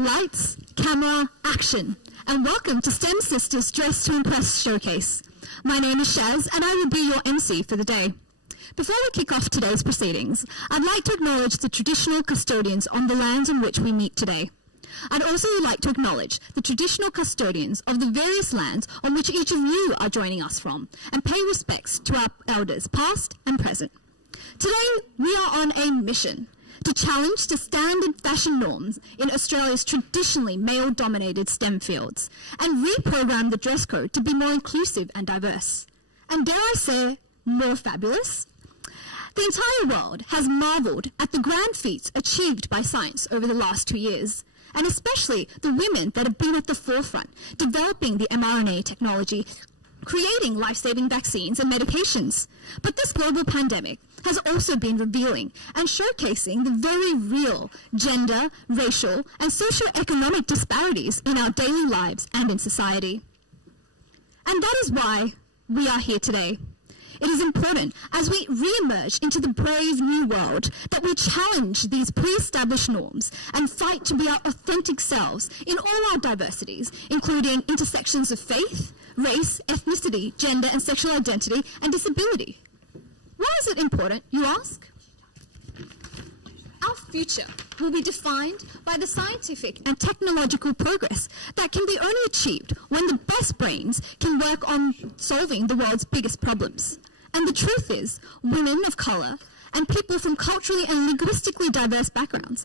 Lights, camera, action, and welcome to STEM Sisters Dress to Impress Showcase. My name is Shaz, and I will be your MC for the day. Before we kick off today's proceedings, I'd like to acknowledge the traditional custodians on the lands on which we meet today. I'd also like to acknowledge the traditional custodians of the various lands on which each of you are joining us from, and pay respects to our elders, past and present. Today, we are on a mission to challenge the standard fashion norms in Australia's traditionally male-dominated STEM fields and reprogram the dress code to be more inclusive and diverse. And dare I say, more fabulous? The entire world has marvelled at the grand feats achieved by science over the last 2 years, and especially the women that have been at the forefront, developing the mRNA technology, creating life-saving vaccines and medications. But this global pandemic has also been revealing and showcasing the very real gender, racial, and socio-economic disparities in our daily lives and in society. And that is why we are here today. It is important, as we re-emerge into the brave new world, that we challenge these pre-established norms and fight to be our authentic selves in all our diversities, including intersections of faith, race, ethnicity, gender and sexual identity, and disability. Why is it important, you ask? Our future will be defined by the scientific and technological progress that can be only achieved when the best brains can work on solving the world's biggest problems. And the truth is, women of colour and people from culturally and linguistically diverse backgrounds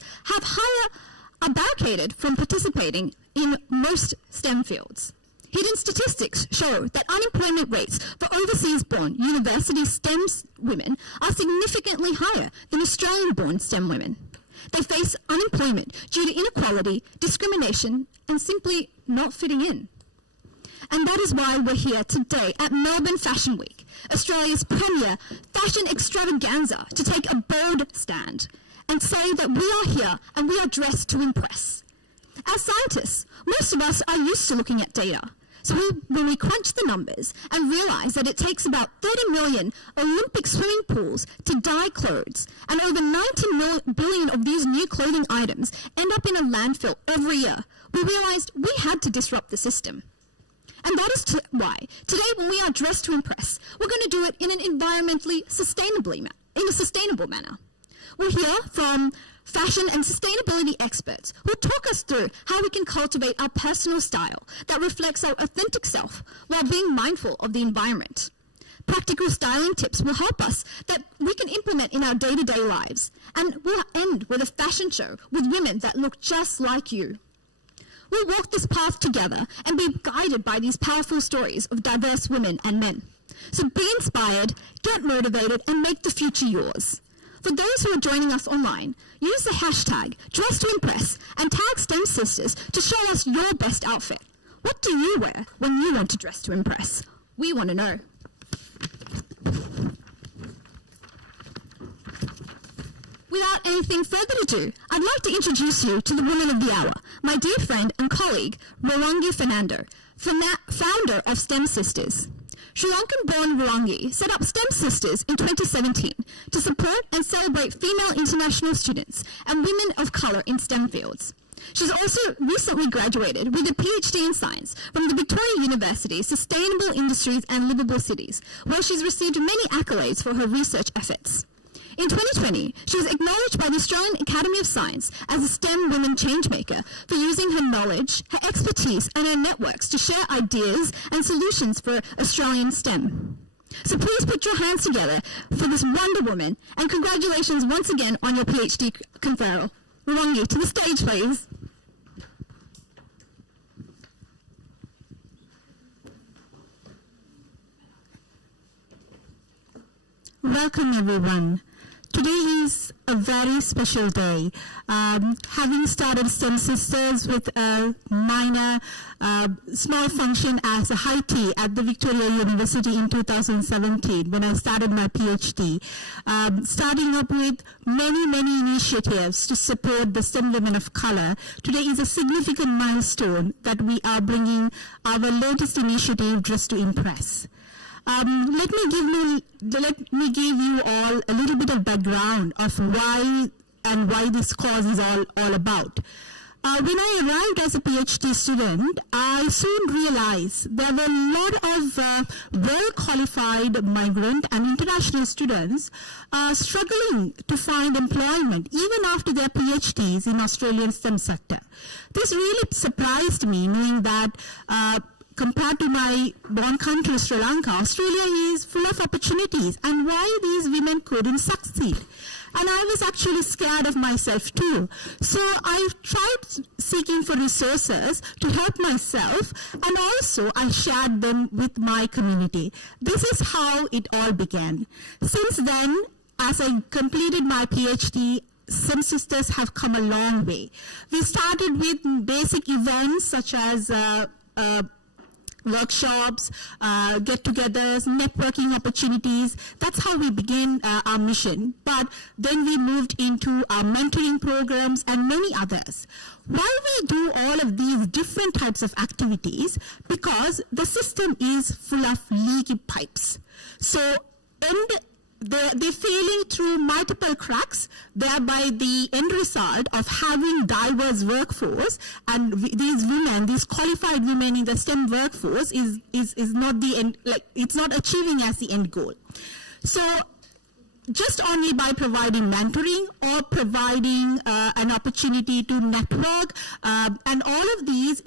are barricaded from participating in most STEM fields. Hidden statistics show that unemployment rates for overseas-born university STEM women are significantly higher than Australian-born STEM women. They face unemployment due to inequality, discrimination, and simply not fitting in. And that is why we're here today at Melbourne Fashion Week, Australia's premier fashion extravaganza, to take a bold stand and say that we are here and we are dressed to impress. As scientists, most of us are used to looking at data. So when we crunch the numbers and realize that it takes about 30 million Olympic swimming pools to dye clothes, and over 90 billion of these new clothing items end up in a landfill every year, we realized we had to disrupt the system. And that is why today, when we are dressed to impress, we're going to do it in an environmentally sustainable manner. We'll hear from fashion and sustainability experts who will talk us through how we can cultivate our personal style that reflects our authentic self while being mindful of the environment. Practical styling tips will help us that we can implement in our day-to-day lives. And we'll end with a fashion show with women that look just like you. We'll walk this path together and be guided by these powerful stories of diverse women and men. So be inspired, get motivated, and make the future yours. For those who are joining us online, use the hashtag #DressToImpress and tag STEM Sisters to show us your best outfit. What do you wear when you want to dress to impress? We want to know. Without anything further ado, I'd like to introduce you to the woman of the hour, my dear friend and colleague, Ruwangi Fernando, founder of STEM Sisters. Sri Lankan-born Ruwangi set up STEM Sisters in 2017 to support and celebrate female international students and women of colour in STEM fields. She's also recently graduated with a PhD in science from the Victoria University Sustainable Industries and Livable Cities, where she's received many accolades for her research efforts. In 2020, she was acknowledged by the Australian Academy of Science as a STEM Women Changemaker for using her knowledge, her expertise and her networks to share ideas and solutions for Australian STEM. So please put your hands together for this Wonder Woman, and congratulations once again on your PhD conferral. Ruwangi, to the stage please. Welcome everyone. Today is a very special day. Having started STEM Sisters with a minor small function as a high tea at the Victoria University in 2017 when I started my PhD. Starting up with many initiatives to support the STEM women of colour. Today is a significant milestone that we are bringing our latest initiative, Dress to Impress. Let me give you all a little bit of background of why this cause is all about. When I arrived as a PhD student, I soon realized there were a lot of well-qualified migrant and international students struggling to find employment even after their PhDs in Australian STEM sector. This really surprised me, knowing that compared to my born country, Sri Lanka, Australia is full of opportunities, and why these women couldn't succeed. And I was actually scared of myself too. So I tried seeking for resources to help myself, and also I shared them with my community. This is how it all began. Since then, as I completed my PhD, STEM Sisters have come a long way. We started with basic events such as workshops, get-togethers, networking opportunities. That's how we began our mission. But then we moved into our mentoring programs and many others. Why we do all of these different types of activities? Because the system is full of leaky pipes. So they're failing through multiple cracks, thereby the end result of having diverse workforce and these women, these qualified women in the STEM workforce is not the end, like it's not achieving as the end goal. So just only by providing mentoring or providing an opportunity to network, and all of these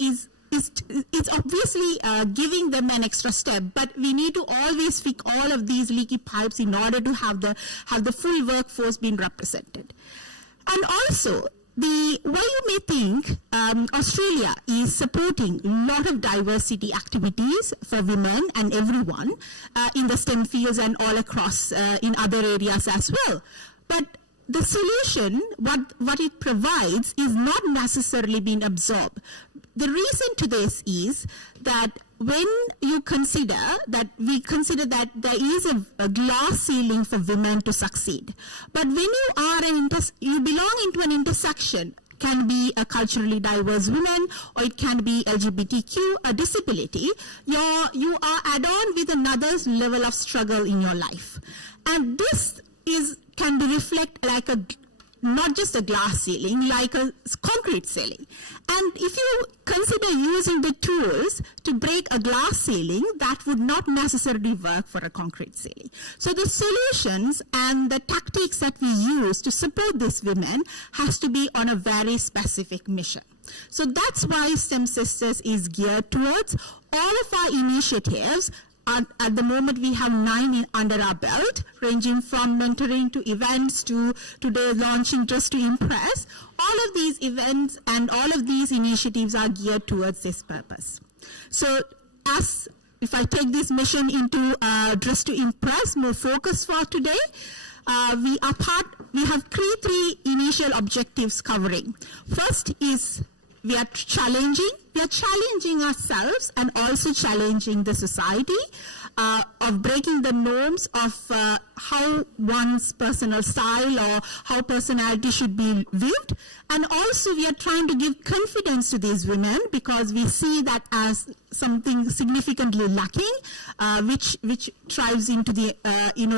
it's obviously giving them an extra step, but we need to always fix all of these leaky pipes in order to have the full workforce being represented. And also, why you may think Australia is supporting a lot of diversity activities for women and everyone in the STEM fields and all across in other areas as well. But the solution, what it provides, is not necessarily being absorbed. The reason to this is that when you consider that there is a glass ceiling for women to succeed, but when you belong into an intersection, can be a culturally diverse woman, or it can be LGBTQ, a disability, you are add-on with another level of struggle in your life. And this can be reflect like not just a glass ceiling, like a concrete ceiling. And if you consider using the tools to break a glass ceiling, that would not necessarily work for a concrete ceiling. So the solutions and the tactics that we use to support these women has to be on a very specific mission. So that's why STEM Sisters is geared towards all of our initiatives. At the moment, we have 9 under our belt, ranging from mentoring to events to today launching Dress to Impress. All of these events and all of these initiatives are geared towards this purpose. So if I take this mission into Dress to Impress, more focus for today, we have three initial objectives covering. First is we are challenging ourselves and also challenging the society of breaking the norms of how one's personal style or how personality should be viewed. And also we are trying to give confidence to these women because we see that as something significantly lacking, which thrives into the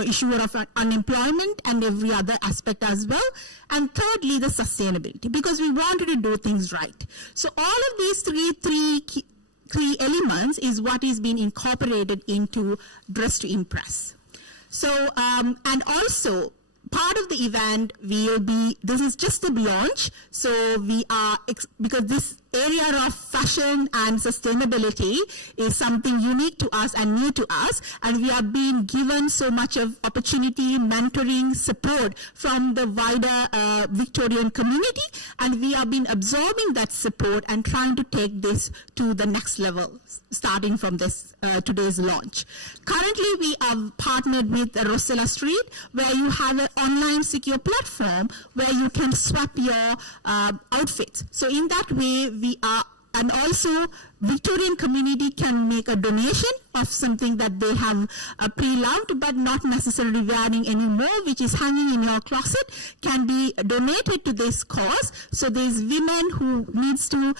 issue of unemployment and every other aspect as well. And thirdly, the sustainability, because we wanted to do things right. So all of these three elements is what is being incorporated into Dress to Impress. So, and also, part of the event this is just the launch, so we are, because this area of fashion and sustainability is something unique to us and new to us, and we are being given so much of opportunity, mentoring, support from the wider Victorian community, and we have been absorbing that support and trying to take this to the next level, starting from this today's launch. Currently, we are partnered with Rosella Street, where you have an online secure platform where you can swap your outfits. So in that way, we are, and also Victorian community can make a donation of something that they have pre-loved but not necessarily wearing anymore, which is hanging in your closet, can be donated to this cause. So these women who needs to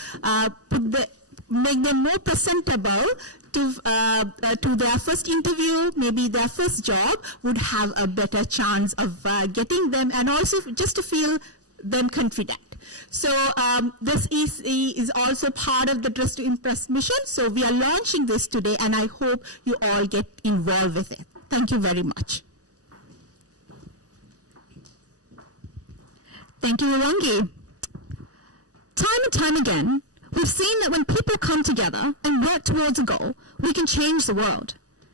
make them more presentable to their first interview, maybe their first job, would have a better chance of getting them, and also just to feel them confident. So this is also part of the Dress to Impress mission. So we are launching this today, and I hope you all get involved with it. Thank you very much. Thank you, Irangi. Time and time again, we've seen that when people come together and work towards a goal, we can change the world.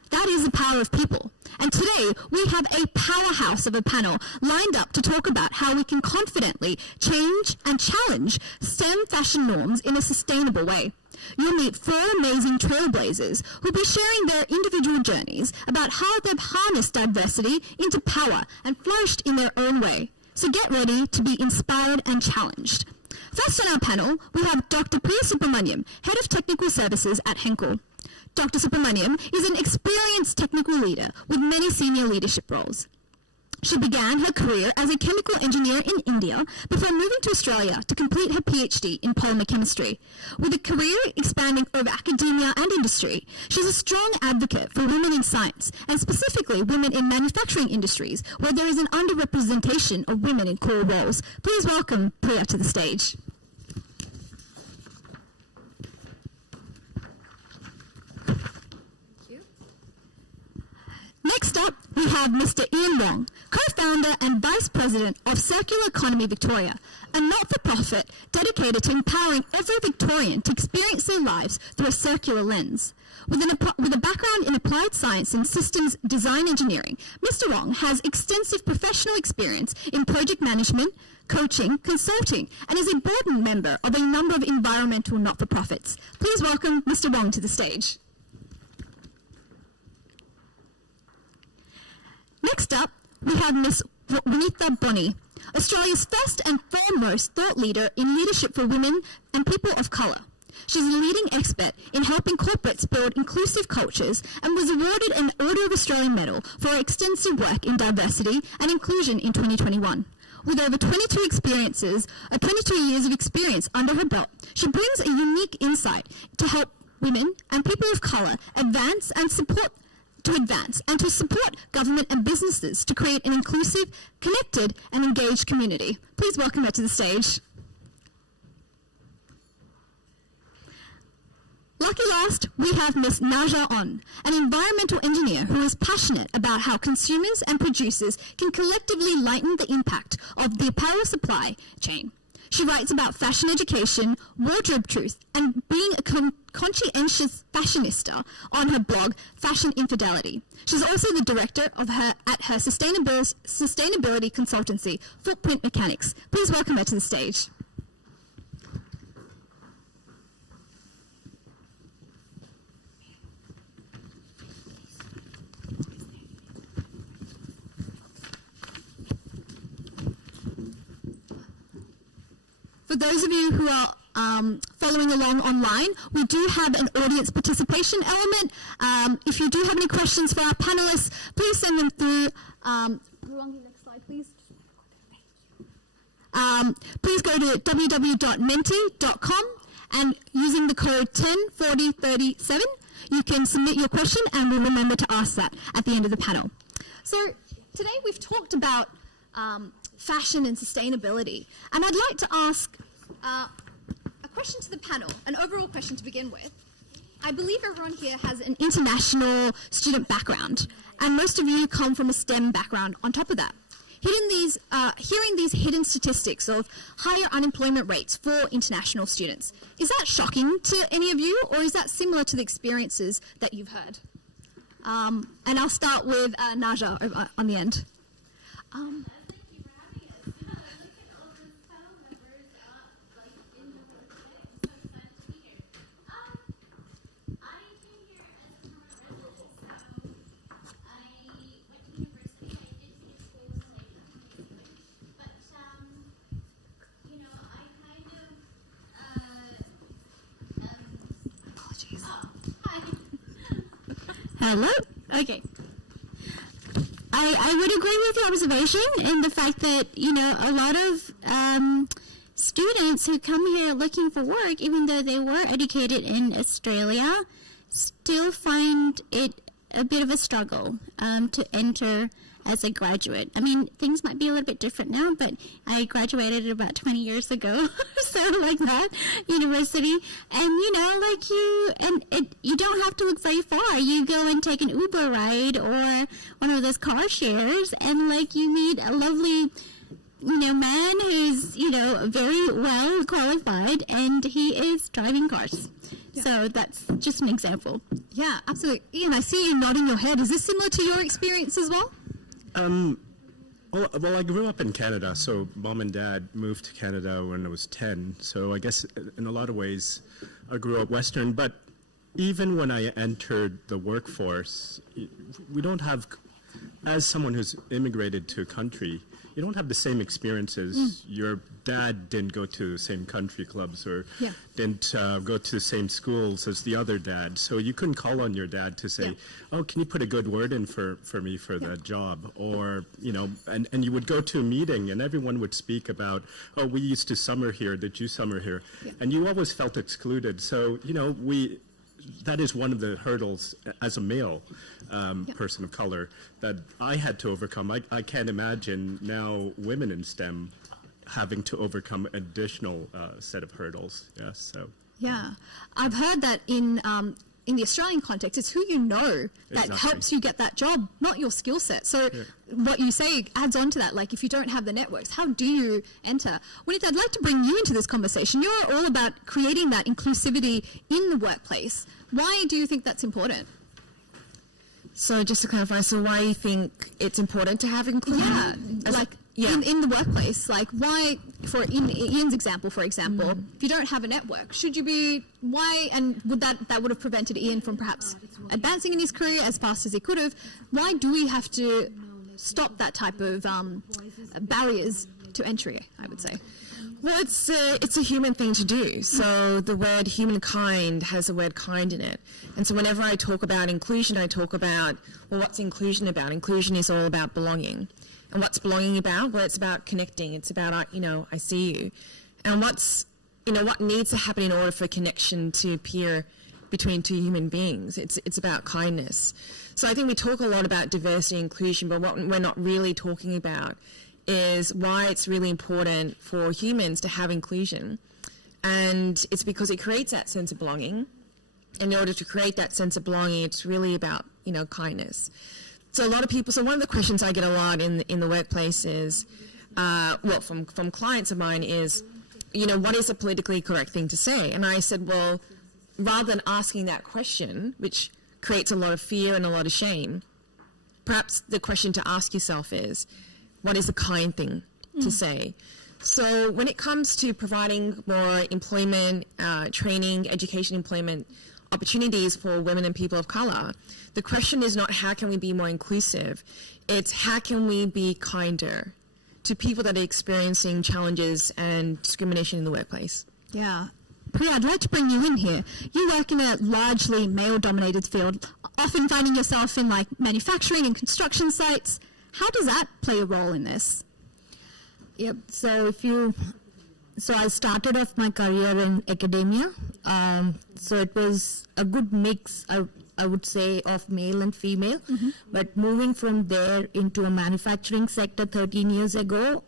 That is the power of people. And today, we have a powerhouse of a panel lined up to talk about how we can confidently change and challenge STEM fashion norms in a sustainable way. You'll meet 4 amazing trailblazers who'll be sharing their individual journeys about how they've harnessed diversity into power and flourished in their own way. So get ready to be inspired and challenged. First on our panel, we have Dr. Priya Subramaniam, Head of Technical Services at Henkel. Dr. Subramaniam is an experienced technical leader with many senior leadership roles. She began her career as a chemical engineer in India before moving to Australia to complete her PhD in polymer chemistry. With a career expanding over academia and industry, she's a strong advocate for women in science, and specifically women in manufacturing industries, where there is an underrepresentation of women in core roles. Please welcome Priya to the stage. Next up, we have Mr. Ian Wong, co-founder and vice president of Circular Economy Victoria, a not-for-profit dedicated to empowering every Victorian to experience their lives through a circular lens. With a background in applied science and systems design engineering, Mr. Wong has extensive professional experience in project management, coaching, consulting, and is a board member of a number of environmental not-for-profits. Please welcome Mr. Wong to the stage. Next up, we have Ms. Vinitha Bonney, Australia's first and foremost thought leader in leadership for women and people of colour. She's a leading expert in helping corporates build inclusive cultures and was awarded an Order of Australia Medal for her extensive work in diversity and inclusion in 2021. With over 22 years of experience under her belt, she brings a unique insight to help women and people of colour advance and to support government and businesses to create an inclusive, connected, and engaged community. Please welcome her to the stage. Lucky last, we have Ms. Naja On, an environmental engineer who is passionate about how consumers and producers can collectively lighten the impact of the apparel supply chain. She writes about fashion education, wardrobe truth, and being a conscientious fashionista on her blog, Fashion Infidelity. She's also the director at her sustainability consultancy, Footprint Mechanics. Please welcome her to the stage. For those of you who are following along online, we do have an audience participation element. If you do have any questions for our panelists, please send them through. Next slide, please. Please go to www.menti.com and using the code 104037, you can submit your question and we'll remember to ask that at the end of the panel. So today we've talked about fashion and sustainability, and I'd like to ask a question to the panel, an overall question to begin with. I believe everyone here has an international student background, and most of you come from a STEM background on top of that. Hearing these hidden statistics of higher unemployment rates for international students, is that shocking to any of you, or is that similar to the experiences that you've heard? And I'll start with Naja on the end. Hello? Okay. I would agree with your observation in the fact that, a lot of students who come here looking for work, even though they were educated in Australia, still find it a bit of a struggle to enter as a graduate. I mean, things might be a little bit different now, but I graduated about 20 years ago, so like that, university. And, you don't have to look very far. You go and take an Uber ride or one of those car shares, and you meet a lovely man who's, very well qualified, and he is driving cars. Yeah. So that's just an example. Yeah, absolutely. Ian, I see you nodding your head. Is this similar to your experience as well? Well, I grew up in Canada, so mom and dad moved to Canada when I was 10. So I guess in a lot of ways I grew up Western. But even when I entered the workforce, we don't have, as someone who's immigrated to a country, you don't have the same experiences. Your dad didn't go to the same country clubs or didn't go to the same schools as the other dad. So you couldn't call on your dad to say, oh, can you put a good word in for me for that job? Or, and you would go to a meeting and everyone would speak about, oh, we used to summer here. Did you summer here? Yeah. And you always felt excluded. So, that is one of the hurdles as a male person of color that I had to overcome. I can't imagine now women in STEM having to overcome additional set of hurdles. Yes, so. Yeah, I've heard that in the Australian context, it's who you know that helps you get that job, not your skill set. So what you say adds on to that. Like if you don't have the networks, how do you enter? Winita, I'd like to bring you into this conversation. You're all about creating that inclusivity in the workplace. Why do you think that's important? So just to clarify, so why you think it's important to have inclusion? In the workplace, why, in Ian's example, for example, if you don't have a network, should you be, why, and would that would have prevented Ian from perhaps advancing in his career as fast as he could have, why do we have to stop that type of barriers to entry, I would say? Well, it's a human thing to do. So the word humankind has the word kind in it. And so whenever I talk about inclusion, I talk about, well, what's inclusion about? Inclusion is all about belonging. And what's belonging about? Well, it's about connecting. It's about, I see you. And what needs to happen in order for connection to appear between two human beings? It's about kindness. So I think we talk a lot about diversity and inclusion, but what we're not really talking about is why it's really important for humans to have inclusion. And it's because it creates that sense of belonging. And in order to create that sense of belonging, it's really about, kindness. So a lot of people, so one of the questions I get a lot in the workplace is, from clients of mine is, what is a politically correct thing to say? And I said, well, rather than asking that question, which creates a lot of fear and a lot of shame, perhaps the question to ask yourself is, what is a kind thing to say? So when it comes to providing more employment, training, education, employment opportunities for women and people of color, the question is not how can we be more inclusive, it's how can we be kinder to people that are experiencing challenges and discrimination in the workplace. Yeah. Priya, I'd like to bring you in here. You work in a largely male-dominated field, often finding yourself in manufacturing and construction sites. How does that play a role in this? Yep. So I started off my career in academia. So it was a good mix, I would say, of male and female. Mm-hmm. But moving from there into a manufacturing sector 13 years ago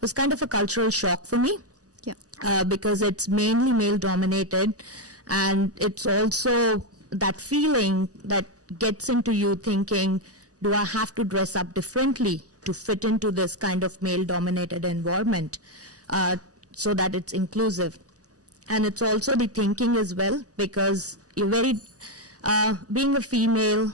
was kind of a cultural shock for me. Yeah. Because it's mainly male-dominated, and it's also that feeling that gets into you thinking, do I have to dress up differently to fit into this kind of male-dominated environment so that it's inclusive? And it's also the thinking as well, because you're being a female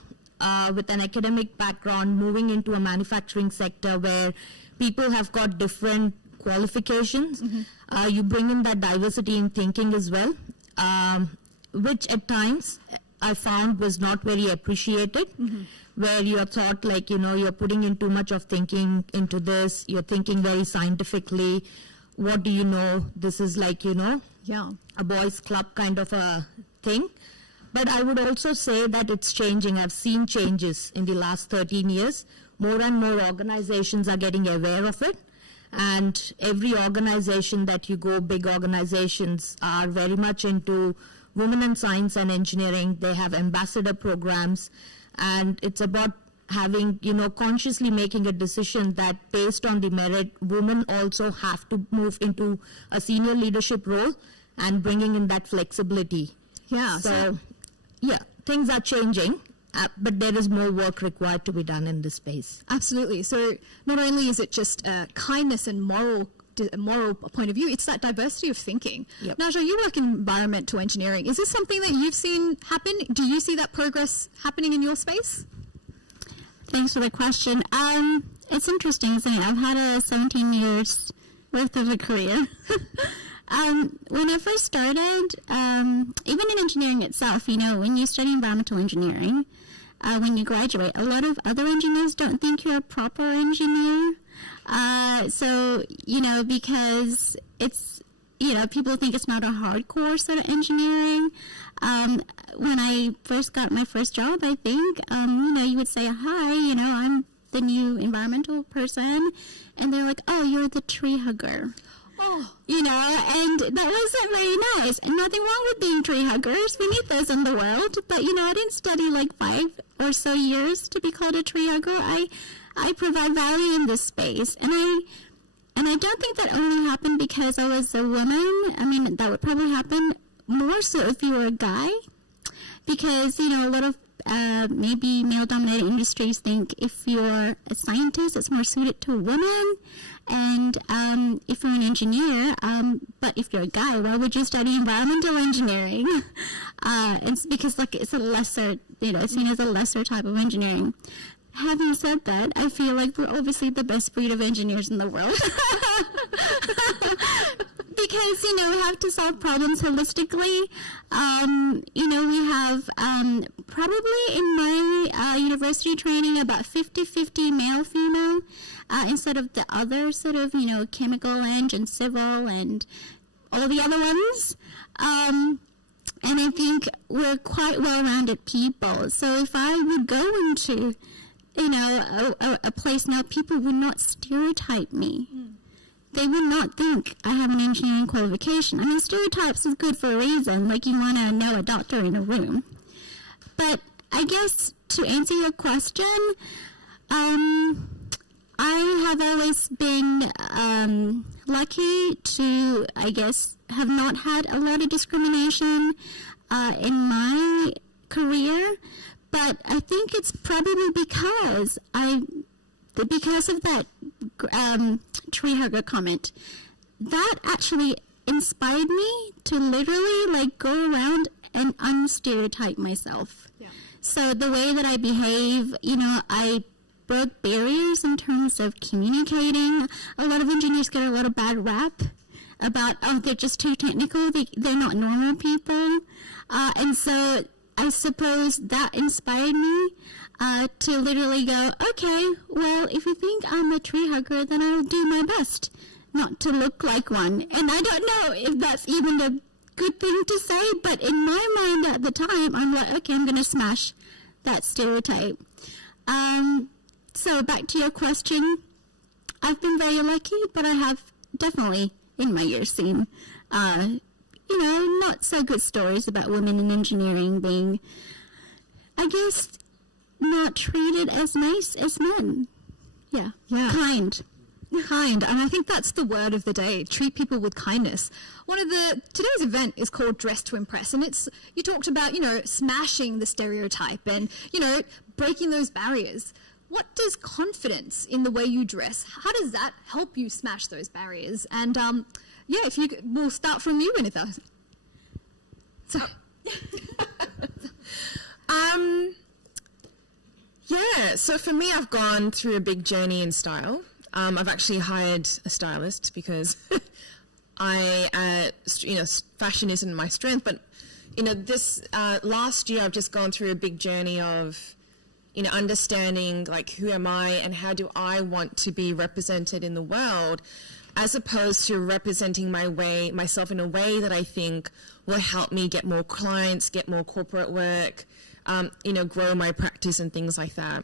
with an academic background, moving into a manufacturing sector where people have got different qualifications, you bring in that diversity in thinking as well, which at times I found was not very appreciated, where you're thought you're putting in too much of thinking into this, you're thinking very scientifically, what do you know, this is a boys club kind of a thing. But I would also say that it's changing. I've seen changes in the last 13 years. More and more organizations are getting aware of it. And every organization that you go, big organizations are very much into women in science and engineering. They have ambassador programs. And it's about having, consciously making a decision that based on the merit, women also have to move into a senior leadership role and bringing in that flexibility. Yeah. So, yeah, things are changing, but there is more work required to be done in this space. Absolutely. So not only is it just kindness and moral point of view, it's that diversity of thinking. Yep. Naja, you work in environmental engineering. Is this something that you've seen happen? Do you see that progress happening in your space? Thanks for the question. It's interesting, isn't it? I've had a 17 years worth of a career. When I first started, even in engineering itself, when you study environmental engineering, when you graduate, a lot of other engineers don't think you're a proper engineer. So, because it's, people think it's not a hardcore sort of engineering. When I first got my first job, I think, you would say, hi, I'm the new environmental person. And they're like, oh, you're the tree hugger. Oh, And that wasn't very nice. And nothing wrong with being tree huggers. We need those in the world. But, I didn't study like 5 or so years to be called a tree hugger. I provide value in this space. And I don't think that only happened because I was a woman. I mean, that would probably happen more so if you were a guy. Because, a lot of maybe male-dominated industries think if you're a scientist, it's more suited to women. And if you're an engineer, but if you're a guy, why would you study environmental engineering? It's because it's a lesser, it's seen as a lesser type of engineering. Having said that, I feel like we're obviously the best breed of engineers in the world. Because, we have to solve problems holistically. We have probably in my university training about 50-50 male-female instead of the other sort of, chemical and civil and all the other ones. And I think we're quite well-rounded people. So if I would go into, a place now, people would not stereotype me. They would not think I have an engineering qualification. I mean, stereotypes is good for a reason, like you want to know a doctor in a room. But I guess to answer your question, I have always been lucky to, I guess, have not had a lot of discrimination in my career. But I think it's probably because of that tree hugger comment, that actually inspired me to literally go around and unstereotype myself. yeah. So the way that I behave, I broke barriers in terms of communicating. A lot of engineers get a lot of bad rap about, oh, they're just too technical, they're not normal people. And so I suppose that inspired me to literally go, okay, well, if you think I'm a tree hugger, then I'll do my best not to look like one. And I don't know if that's even a good thing to say, but in my mind at the time, I'm like, okay, I'm going to smash that stereotype. So back to your question, I've been very lucky, but I have definitely in my years seen, not so good stories about women in engineering being, I guess, not treated as nice as men. Yeah. Kind. Kind, and I think that's the word of the day. Treat people with kindness. Today's event is called Dress to Impress, and you talked about, smashing the stereotype and, breaking those barriers. What does confidence in the way you dress, how does that help you smash those barriers? And, we'll start from you, Vinitha. So. So for me, I've gone through a big journey in style. I've actually hired a stylist because fashion isn't my strength. But, this last year, I've just gone through a big journey of, understanding, who am I and how do I want to be represented in the world, as opposed to representing myself in a way that I think will help me get more clients, get more corporate work, grow my practice and things like that.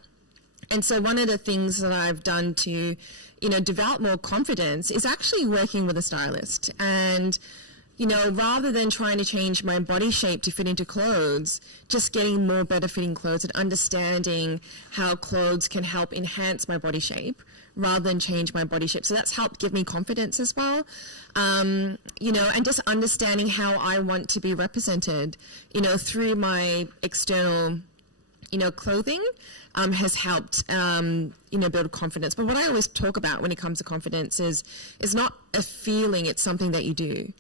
And so one of the things that I've done to, develop more confidence is actually working with a stylist. And rather than trying to change my body shape to fit into clothes, just getting more better fitting clothes and understanding how clothes can help enhance my body shape rather than change my body shape. So that's helped give me confidence as well. And just understanding how I want to be represented, through my external, clothing, has helped, build confidence. But what I always talk about when it comes to confidence is not a feeling, it's something that you do.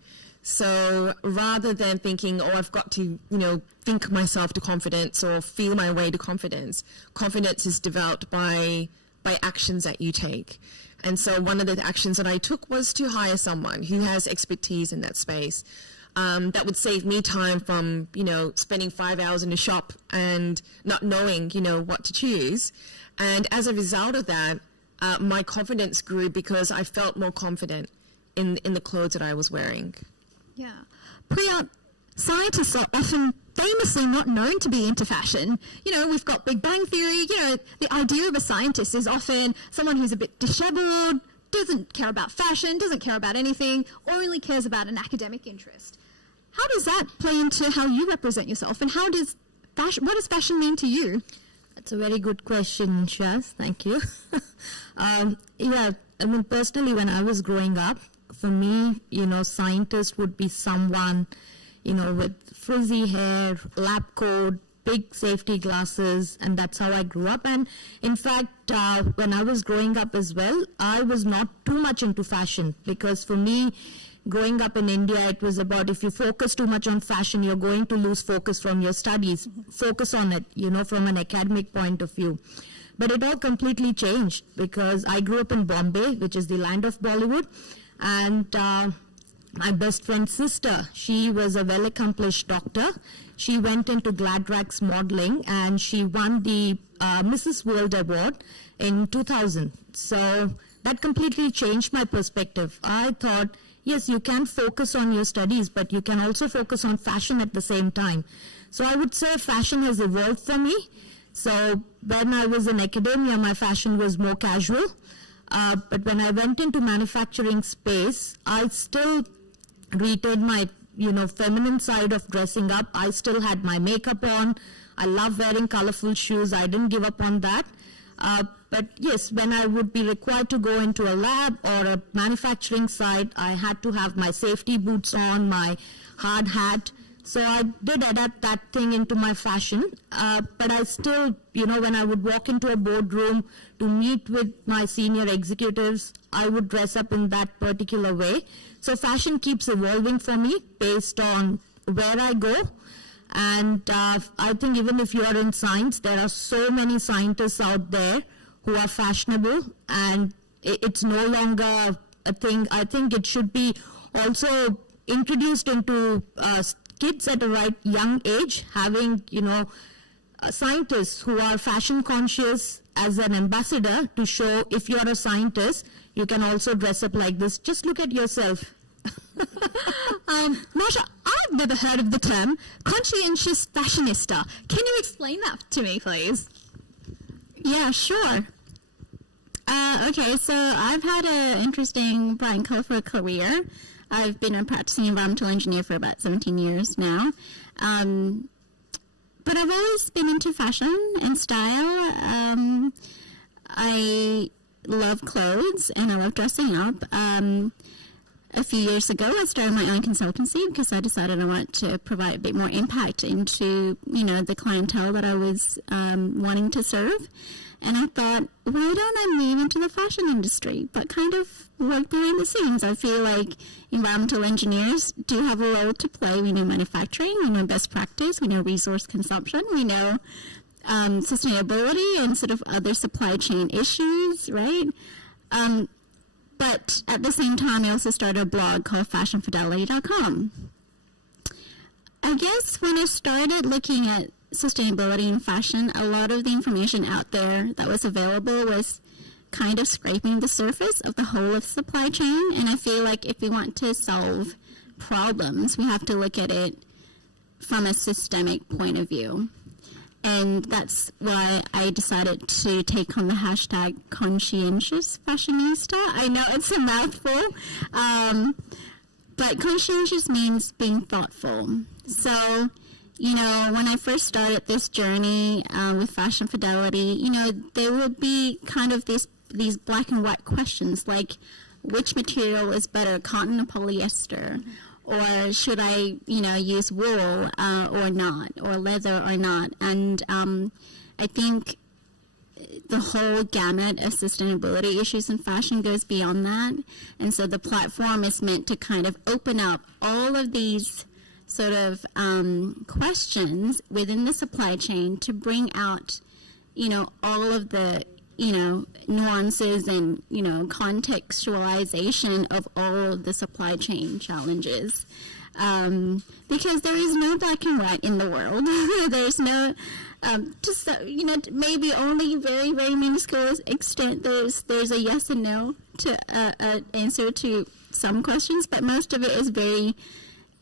So rather than thinking, I've got to, think myself to confidence or feel my way to confidence, confidence is developed by actions that you take. And so one of the actions that I took was to hire someone who has expertise in that space. That would save me time from, spending 5 hours in a shop and not knowing, what to choose. And as a result of that, my confidence grew because I felt more confident in the clothes that I was wearing. Yeah. Priya, scientists are often famously not known to be into fashion. We've got Big Bang Theory. The idea of a scientist is often someone who's a bit disheveled, doesn't care about fashion, doesn't care about anything, or only cares about an academic interest. How does that play into how you represent yourself, and what does fashion mean to you? That's a very good question, Shaz. Thank you. Personally, when I was growing up, for me, scientist would be someone, with frizzy hair, lab coat, big safety glasses, and that's how I grew up. And in fact, when I was growing up as well, I was not too much into fashion, because for me, growing up in India, it was about if you focus too much on fashion, you're going to lose focus from your studies. Focus on it, from an academic point of view. But it all completely changed because I grew up in Bombay, which is the land of Bollywood. And my best friend's sister, she was a well-accomplished doctor. She went into Glad Rags modeling and she won the Mrs. World Award in 2000. So that completely changed my perspective. I thought, yes, you can focus on your studies, but you can also focus on fashion at the same time. So I would say fashion has evolved for me. So when I was in academia, my fashion was more casual. But when I went into manufacturing space, I still retained my, feminine side of dressing up. I still had my makeup on. I love wearing colorful shoes. I didn't give up on that. But yes, when I would be required to go into a lab or a manufacturing site, I had to have my safety boots on, my hard hat. So I did adapt that thing into my fashion. But I still, when I would walk into a boardroom to meet with my senior executives, I would dress up in that particular way. So fashion keeps evolving for me based on where I go. And I think even if you are in science, there are so many scientists out there who are fashionable, and it's no longer a thing. I think it should be also introduced into kids at a right young age, having, scientists who are fashion conscious as an ambassador to show if you're a scientist, you can also dress up like this. Just look at yourself. Marsha, I've never heard of the term conscientious fashionista. Can you explain that to me, please? Yeah, sure. Okay, so I've had an interesting, bright and colorful career. I've been a practicing environmental engineer for about 17 years now. But I've always been into fashion and style. I love clothes and I love dressing up. A few years ago, I started my own consultancy because I decided I wanted to provide a bit more impact into, the clientele that I was wanting to serve. And I thought, why don't I move into the fashion industry, but kind of work behind the scenes? I feel like environmental engineers do have a role to play. We know manufacturing, we know best practice, we know resource consumption, we know sustainability and sort of other supply chain issues, right? But at the same time, I also started a blog called fashionfidelity.com. I guess when I started looking at sustainability in fashion, a lot of the information out there that was available was kind of scraping the surface of the whole of supply chain. And I feel like if we want to solve problems, we have to look at it from a systemic point of view. And that's why I decided to take on the hashtag conscientious fashionista. I know it's a mouthful. But conscientious means being thoughtful. So, you know, when I first started this journey with Fashion Fidelity, you know, there would be kind of these black and white questions like, which material is better, cotton or polyester? Or should I, you know, use wool or not, or leather or not? And I think the whole gamut of sustainability issues in fashion goes beyond that. And so the platform is meant to kind of open up all of these sort of questions within the supply chain to bring out, you know, all of the, you know, nuances and, you know, contextualization of all of the supply chain challenges. Because there is no black and white in the world. There's no, just, you know, maybe only very, very minuscule extent there's a yes and no to answer to some questions, but most of it is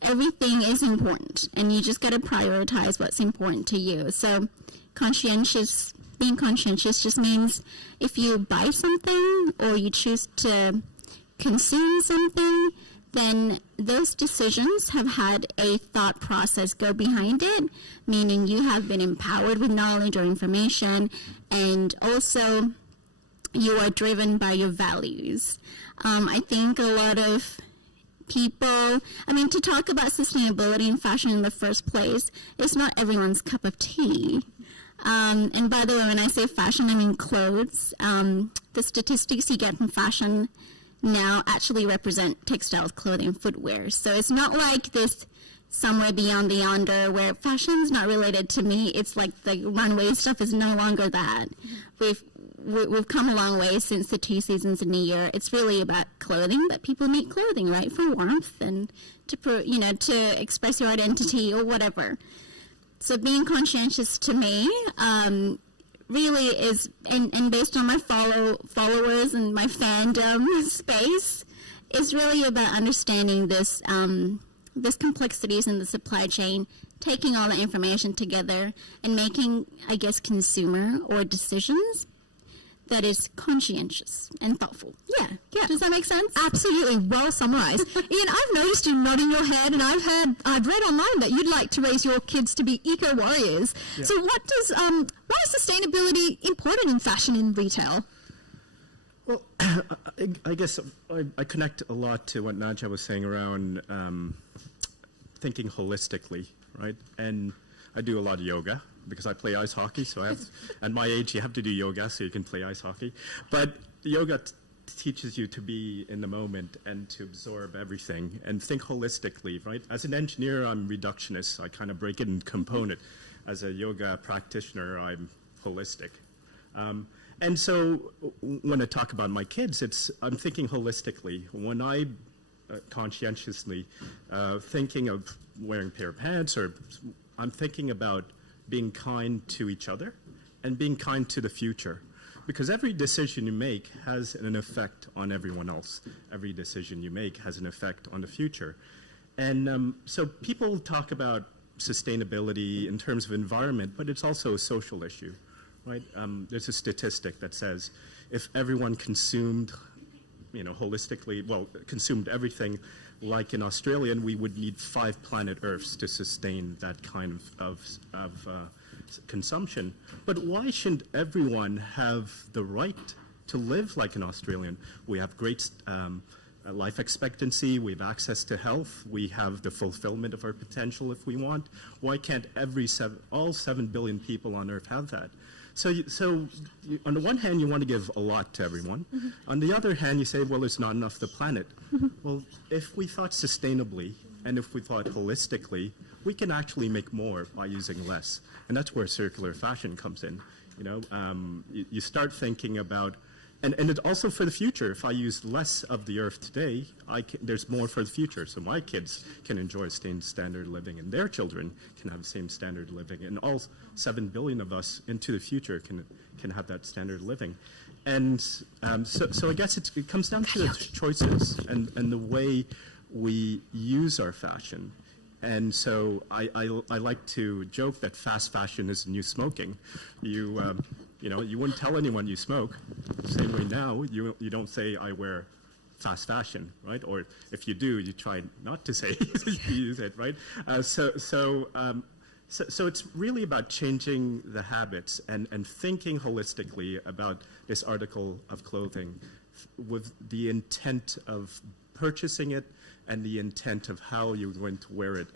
everything is important, and you just got to prioritize what's important to you. So being conscientious just means if you buy something or you choose to consume something, then those decisions have had a thought process go behind it, meaning you have been empowered with knowledge or information, and also you are driven by your values. I think a lot of people, I mean, to talk about sustainability in fashion in the first place, it's not everyone's cup of tea. And by the way, when I say fashion, I mean clothes. The statistics you get from fashion now actually represent textiles, clothing, footwear. So it's not like this somewhere beyond the yonder where fashion's not related to me. It's like the runway stuff is no longer that. We've come a long way since the 2 seasons in a year. It's really about clothing, but people need clothing, right, for warmth and to express your identity or whatever. So being conscientious to me really is, and based on my followers and my fandom space, is really about understanding this complexities in the supply chain, taking all the information together and making, I guess, consumer or decisions that is conscientious and thoughtful. Yeah. Does that make sense? Absolutely, well summarized. Ian, I've noticed you nodding your head, and I've read online that you'd like to raise your kids to be eco warriors. Yeah. So why is sustainability important in fashion and retail? Well, I guess I connect a lot to what Nadja was saying around thinking holistically, right? And I do a lot of yoga because I play ice hockey, so at my age you have to do yoga so you can play ice hockey. But yoga teaches you to be in the moment and to absorb everything and think holistically, right? As an engineer, I'm reductionist. I kind of break it in component. As a yoga practitioner, I'm holistic. And so when I talk about my kids, I'm thinking holistically. When I conscientiously thinking of wearing a pair of pants, or I'm thinking about being kind to each other and being kind to the future. Because every decision you make has an effect on everyone else. Every decision you make has an effect on the future. And so people talk about sustainability in terms of environment, but it's also a social issue, right? There's a statistic that says if everyone consumed, consumed everything like in Australia, we would need 5 planet Earths to sustain that kind of consumption. But why shouldn't everyone have the right to live like an Australian? We have great life expectancy, we have access to health, we have the fulfillment of our potential if we want. Why can't all 7 billion people on Earth have that? So on the one hand, you want to give a lot to everyone. Mm-hmm. On the other hand, you say, well, it's not enough for the planet. Mm-hmm. Well, if we thought sustainably and if we thought holistically, we can actually make more by using less. And that's where circular fashion comes in. You start thinking about, and it also for the future, if I use less of the Earth today, there's more for the future. So my kids can enjoy the same standard of living, and their children can have the same standard of living. And all 7 billion of us into the future can have that standard of living. And so I guess it comes down to the choices and the way we use our fashion. And so I like to joke that fast fashion is the new smoking. You wouldn't tell anyone you smoke. Same way now, you don't say I wear fast fashion, right? Or if you do, you try not to say you use it, right? So it's really about changing the habits and thinking holistically about this article of clothing with the intent of purchasing it and the intent of how you're going to wear it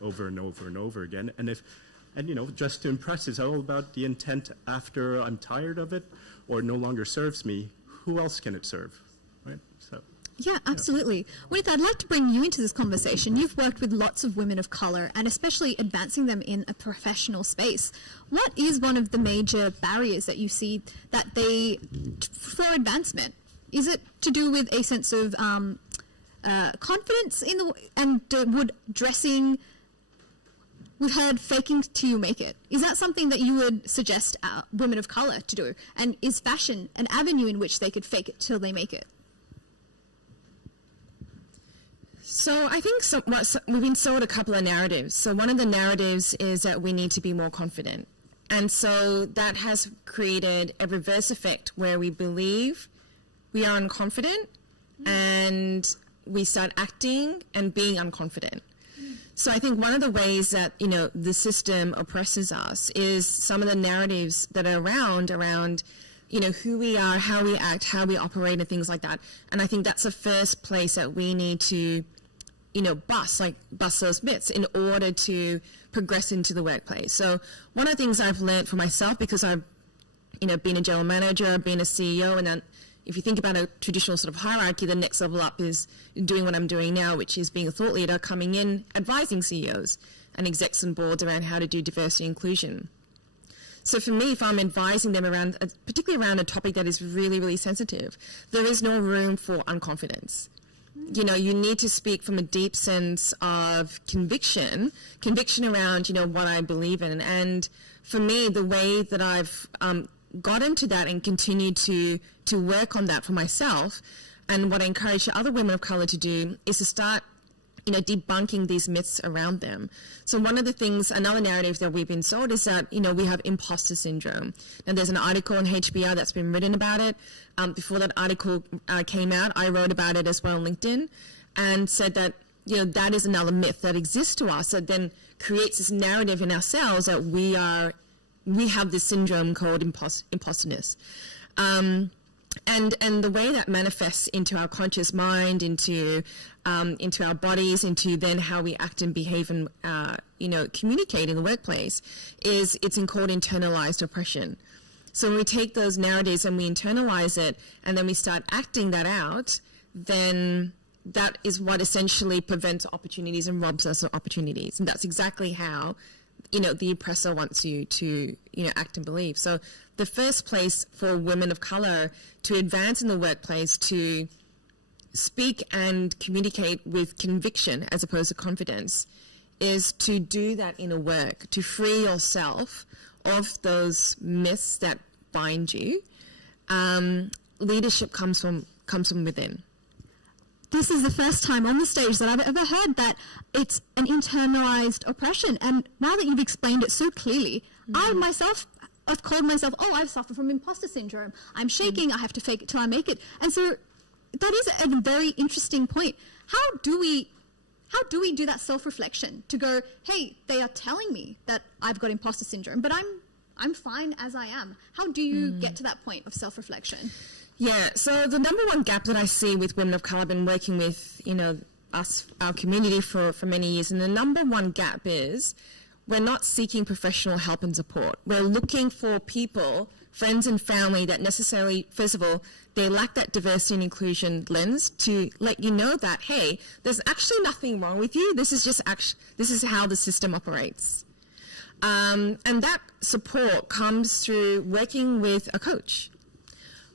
over and over and over again. And you know, Dress to Impress is all about the intent after I'm tired of it or no longer serves me, who else can it serve, right? So. Yeah, absolutely. Wenita, I'd like to bring you into this conversation. You've worked with lots of women of color and especially advancing them in a professional space. What is one of the major barriers that you see that for advancement? Is it to do with a sense of confidence would dressing? We've heard faking till you make it. Is that something that you would suggest women of color to do? And is fashion an avenue in which they could fake it till they make it? So I think we've been sold a couple of narratives. So one of the narratives is that we need to be more confident. And so that has created a reverse effect where we believe we are unconfident and we start acting and being unconfident. So I think one of the ways that, you know, the system oppresses us is some of the narratives that are around, you know, who we are, how we act, how we operate and things like that. And I think that's the first place that we need to, you know, bust those myths in order to progress into the workplace. So one of the things I've learned for myself, because I've, you know, been a general manager, been a CEO, and then if you think about a traditional sort of hierarchy, the next level up is doing what I'm doing now, which is being a thought leader, coming in, advising CEOs and execs and boards around how to do diversity and inclusion. So for me, if I'm advising them around, particularly around a topic that is really, really sensitive, there is no room for unconfidence. You know, you need to speak from a deep sense of conviction around, you know, what I believe in. And for me, the way that I've got into that and continued to work on that for myself, and what I encourage other women of color to do is to start, you know, debunking these myths around them. So one of the things, another narrative that we've been sold is that, you know, we have imposter syndrome. Now there's an article in HBR that's been written about it. Before that article came out, I wrote about it as well on LinkedIn and said that, you know, that is another myth that exists to us that then creates this narrative in ourselves that we have this syndrome called imposterness. And the way that manifests into our conscious mind, into our bodies, into then how we act and behave and, you know, communicate in the workplace it's called internalized oppression. So when we take those narratives and we internalize it and then we start acting that out, then that is what essentially prevents opportunities and robs us of opportunities. And that's exactly how, you know, the oppressor wants you to, you know, act and believe. So the first place for women of color to advance in the workplace, to speak and communicate with conviction as opposed to confidence, is to do that inner work, to free yourself of those myths that bind you. Leadership comes from within. This is the first time on the stage that I've ever heard that it's an internalized oppression. And now that you've explained it so clearly, I've called myself, I suffer from imposter syndrome. I'm shaking, I have to fake it till I make it. And so that is a very interesting point. How do we do that self-reflection to go, hey, they are telling me that I've got imposter syndrome, but I'm fine as I am. How do you get to that point of self-reflection? Yeah, so the number one gap that I see with women of color, I've been working with, you know, our community for many years, and the number one gap is we're not seeking professional help and support. We're looking for people, friends and family that necessarily, first of all, they lack that diversity and inclusion lens to let you know that, hey, there's actually nothing wrong with you. This is how the system operates. And that support comes through working with a coach,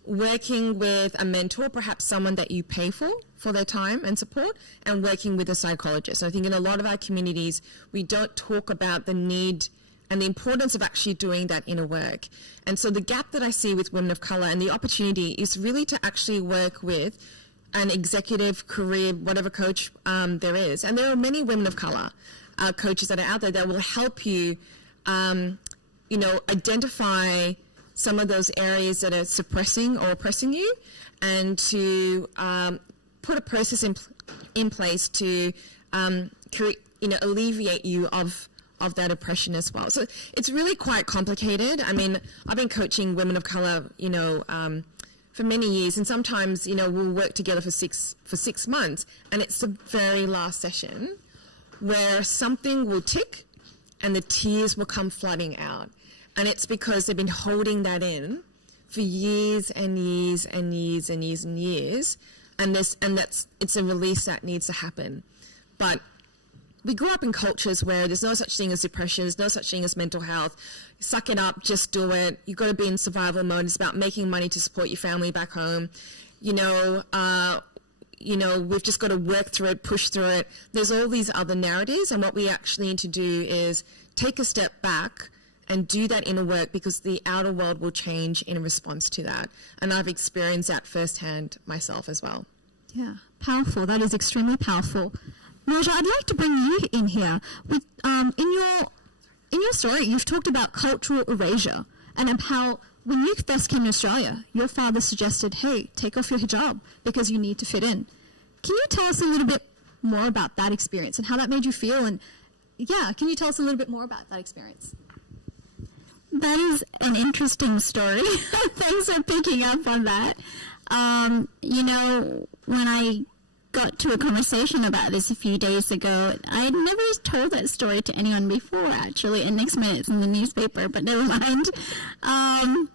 working with a mentor, perhaps someone that you pay for their time and support, and working with a psychologist. I think in a lot of our communities, we don't talk about the need and the importance of actually doing that inner work. And so the gap that I see with women of color and the opportunity is really to actually work with an executive career, whatever coach there is. And there are many women of color coaches that are out there that will help you, you know, identify some of those areas that are suppressing or oppressing you, and to put a process in place to alleviate you of that oppression as well. So it's really quite complicated. I mean, I've been coaching women of color, for many years, and sometimes, we'll work together for six months, and it's the very last session where something will tick and the tears will come flooding out. And it's because they've been holding that in for years and years and years and years and years. And it's a release that needs to happen. But we grew up in cultures where there's no such thing as depression, there's no such thing as mental health. Suck it up, just do it. You've got to be in survival mode. It's about making money to support your family back home. We've just got to work through it, push through it. There's all these other narratives, and what we actually need to do is take a step back and do that inner work, because the outer world will change in response to that. And I've experienced that firsthand myself as well. Yeah, powerful. That is extremely powerful. Raja, I'd like to bring you in here. With in your story, you've talked about cultural erasure and how when you first came to Australia, your father suggested, hey, take off your hijab because you need to fit in. Can you tell us a little bit more about that experience and how that made you feel? And yeah, can you tell us a little bit more about that experience? That is an interesting story. Thanks for picking up on that. When I got to a conversation about this a few days ago, I had never told that story to anyone before, actually, and next minute it's in the newspaper, but never mind. I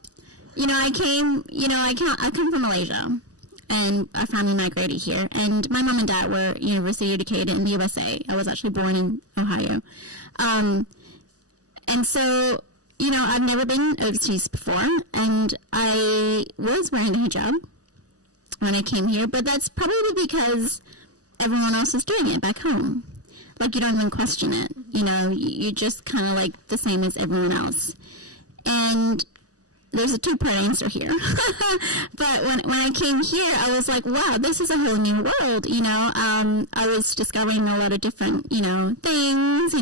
come from Malaysia, and our family migrated here, and my mom and dad were university educated in the USA. I was actually born in Ohio. And so, I've never been overseas before, and I was wearing a hijab when I came here, but that's probably because everyone else is doing it back home. Like, you don't even question it, you just kind of like the same as everyone else. And there's a two-part answer here. But when I came here, I was like, wow, this is a whole new world, I was discovering a lot of different, things,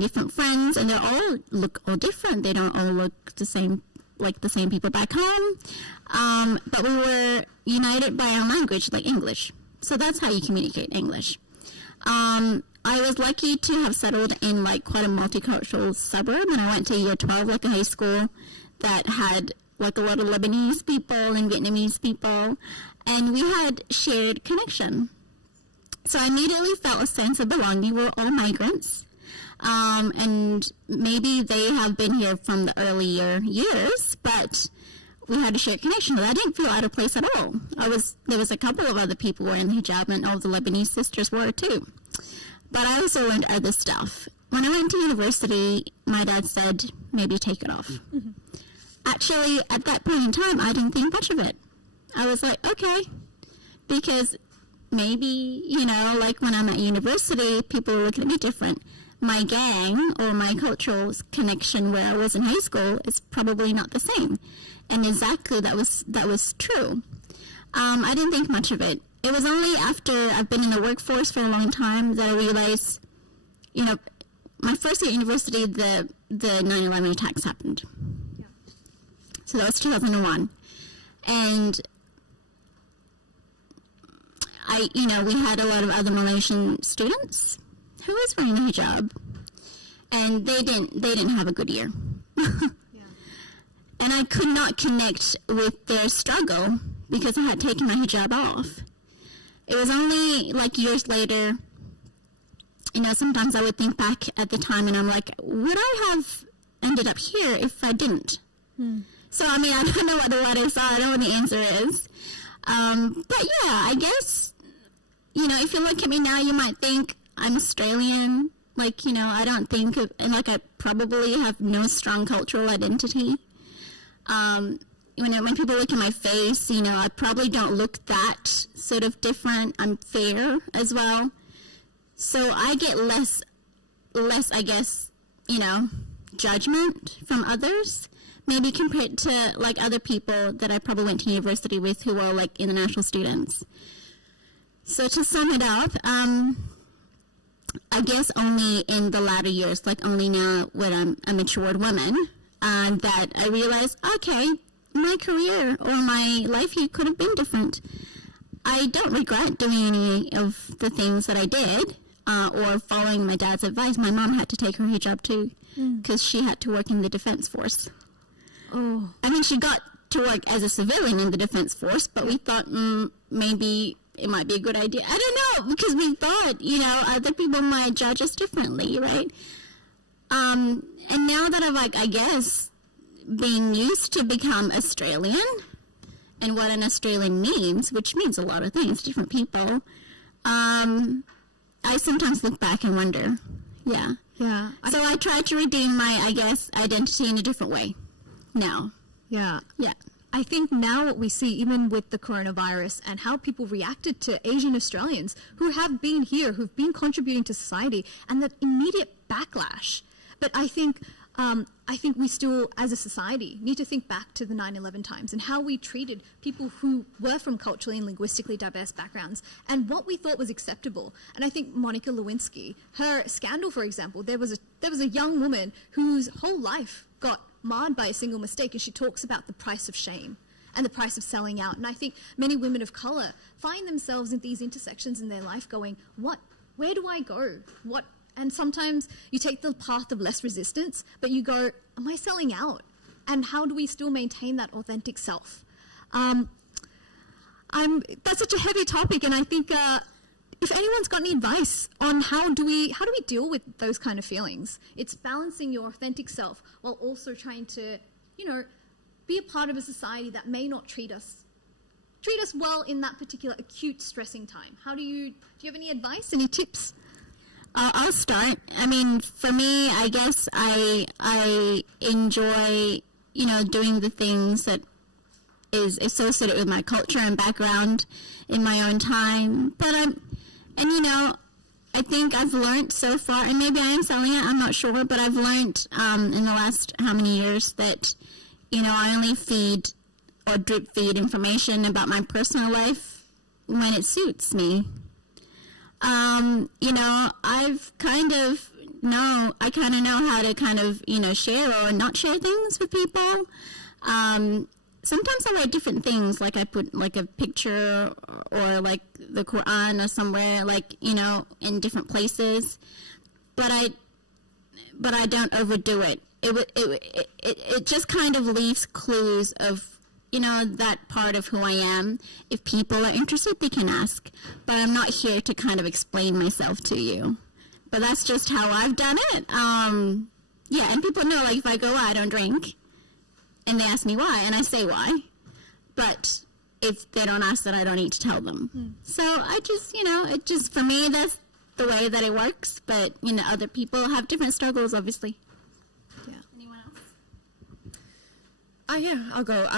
different friends, and they all look all different. They don't all look the same, like the same people back home. But we were united by our language, like English. So that's how you communicate, English. I was lucky to have settled in like quite a multicultural suburb, and I went to year 12, like a high school that had like a lot of Lebanese people and Vietnamese people, and we had shared connection. So I immediately felt a sense of belonging. We're all migrants, and maybe they have been here from the earlier years, but we had a shared connection. But I didn't feel out of place at all. There was a couple of other people wearing the hijab, and all the Lebanese sisters were too. But I also learned other stuff. When I went to university, my dad said, maybe take it off. Mm-hmm. Actually, at that point in time, I didn't think much of it. I was like, okay, because maybe, like when I'm at university, people are looking at me different. My gang or my cultural connection where I was in high school is probably not the same. And exactly that was true. I didn't think much of it. It was only after I've been in the workforce for a long time that I realized, my first year at university, the 9/11 attacks happened. Yeah. So that was 2001. And we had a lot of other Malaysian students who was wearing a hijab, and they didn't have a good year. Yeah. And I could not connect with their struggle because I had taken my hijab off. It was only like years later, sometimes I would think back at the time and I'm like, would I have ended up here if I didn't? So, I don't know what the letters are. I don't know what the answer is. But yeah, I guess, if you look at me now, you might think I'm Australian. Like, I don't think of, and like I probably have no strong cultural identity. When people look at my face, I probably don't look that sort of different. I'm fair as well. So I get less, I guess, judgment from others, maybe compared to like other people that I probably went to university with who were like international students. So to sum it up, I guess only in the latter years, like only now when I'm a matured woman, that I realized, okay, my career or my life could have been different. I don't regret doing any of the things that I did or following my dad's advice. My mom had to take her hijab too because she had to work in the defense force. Oh. I mean, she got to work as a civilian in the defense force, but we thought maybe it might be a good idea. I don't know, because we thought, other people might judge us differently, right? And now that I've, I guess, being used to become Australian and what an Australian means, which means a lot of things to different people, I sometimes look back and wonder, yeah. Yeah. So I try to redeem my, identity in a different way now. Yeah. Yeah. I think now what we see, even with the coronavirus and how people reacted to Asian Australians who have been here, who've been contributing to society, and that immediate backlash. But I think we still, as a society, need to think back to the 9/11 times and how we treated people who were from culturally and linguistically diverse backgrounds and what we thought was acceptable. And I think Monica Lewinsky, her scandal, for example, there was a young woman whose whole life got marred by a single mistake, and she talks about the price of shame and the price of selling out. And I think many women of color find themselves in these intersections in their life going, where do I go? And sometimes you take the path of less resistance, but you go, am I selling out? And how do we still maintain that authentic self? That's such a heavy topic, and I think if anyone's got any advice on how do we deal with those kind of feelings, it's balancing your authentic self while also trying to, be a part of a society that may not treat us well in that particular acute stressing time. Do you have any advice, any tips? I'll start. I mean, for me, I guess I enjoy, doing the things that is associated with my culture and background in my own time. But I think I've learned so far, and maybe I am selling it, I'm not sure, but I've learned in the last how many years that, I only feed or drip feed information about my personal life when it suits me. I've kind of know how to share or not share things with people. Sometimes I write different things, like I put like a picture or like the Quran or somewhere, in different places, but I don't overdo it. It just kind of leaves clues of, that part of who I am. If people are interested, they can ask, but I'm not here to kind of explain myself to you. But that's just how I've done it. And people know, if I go, I don't drink. And they ask me why, and I say why. But if they don't ask, then I don't need to tell them. So I just, for me, that's the way that it works. But, other people have different struggles, obviously. Yeah. Anyone else? Yeah, I'll go.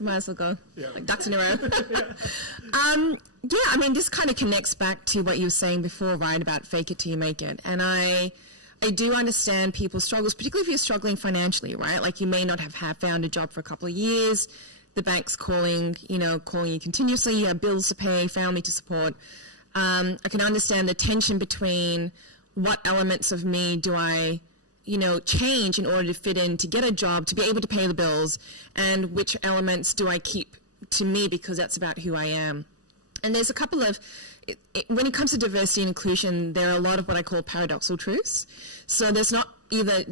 Might as well go. Yeah. Like ducks in a row. This kind of connects back to what you were saying before, right, about fake it till you make it. And I do understand people's struggles, particularly if you're struggling financially, right? Like you may not have found a job for a couple of years. The bank's calling you continuously. You have bills to pay, family to support. I can understand the tension between what elements of me do I, change in order to fit in, to get a job, to be able to pay the bills, and which elements do I keep to me because that's about who I am. And there's a couple of, when it comes to diversity and inclusion, there are a lot of what I call paradoxical truths. So there's not either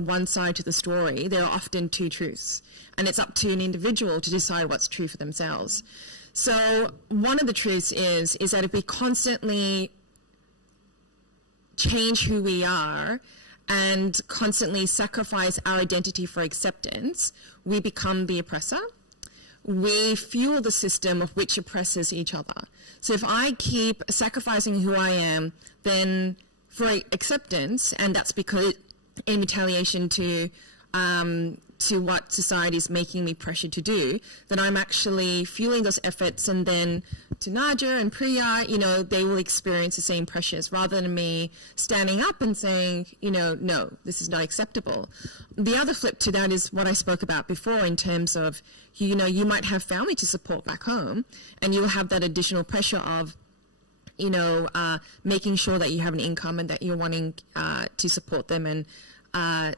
one side to the story. There are often two truths, and it's up to an individual to decide what's true for themselves. So one of the truths is that if we constantly change who we are and constantly sacrifice our identity for acceptance, we become the oppressor. We fuel the system of which oppresses each other. So if I keep sacrificing who I am, then for acceptance, and that's because in retaliation to what society is making me pressured to do, then I'm actually fueling those efforts, and then to Naja and Priya, they will experience the same pressures rather than me standing up and saying, no, this is not acceptable. The other flip to that is what I spoke about before in terms of, you might have family to support back home, and you'll have that additional pressure of, making sure that you have an income and that you're wanting to support them, and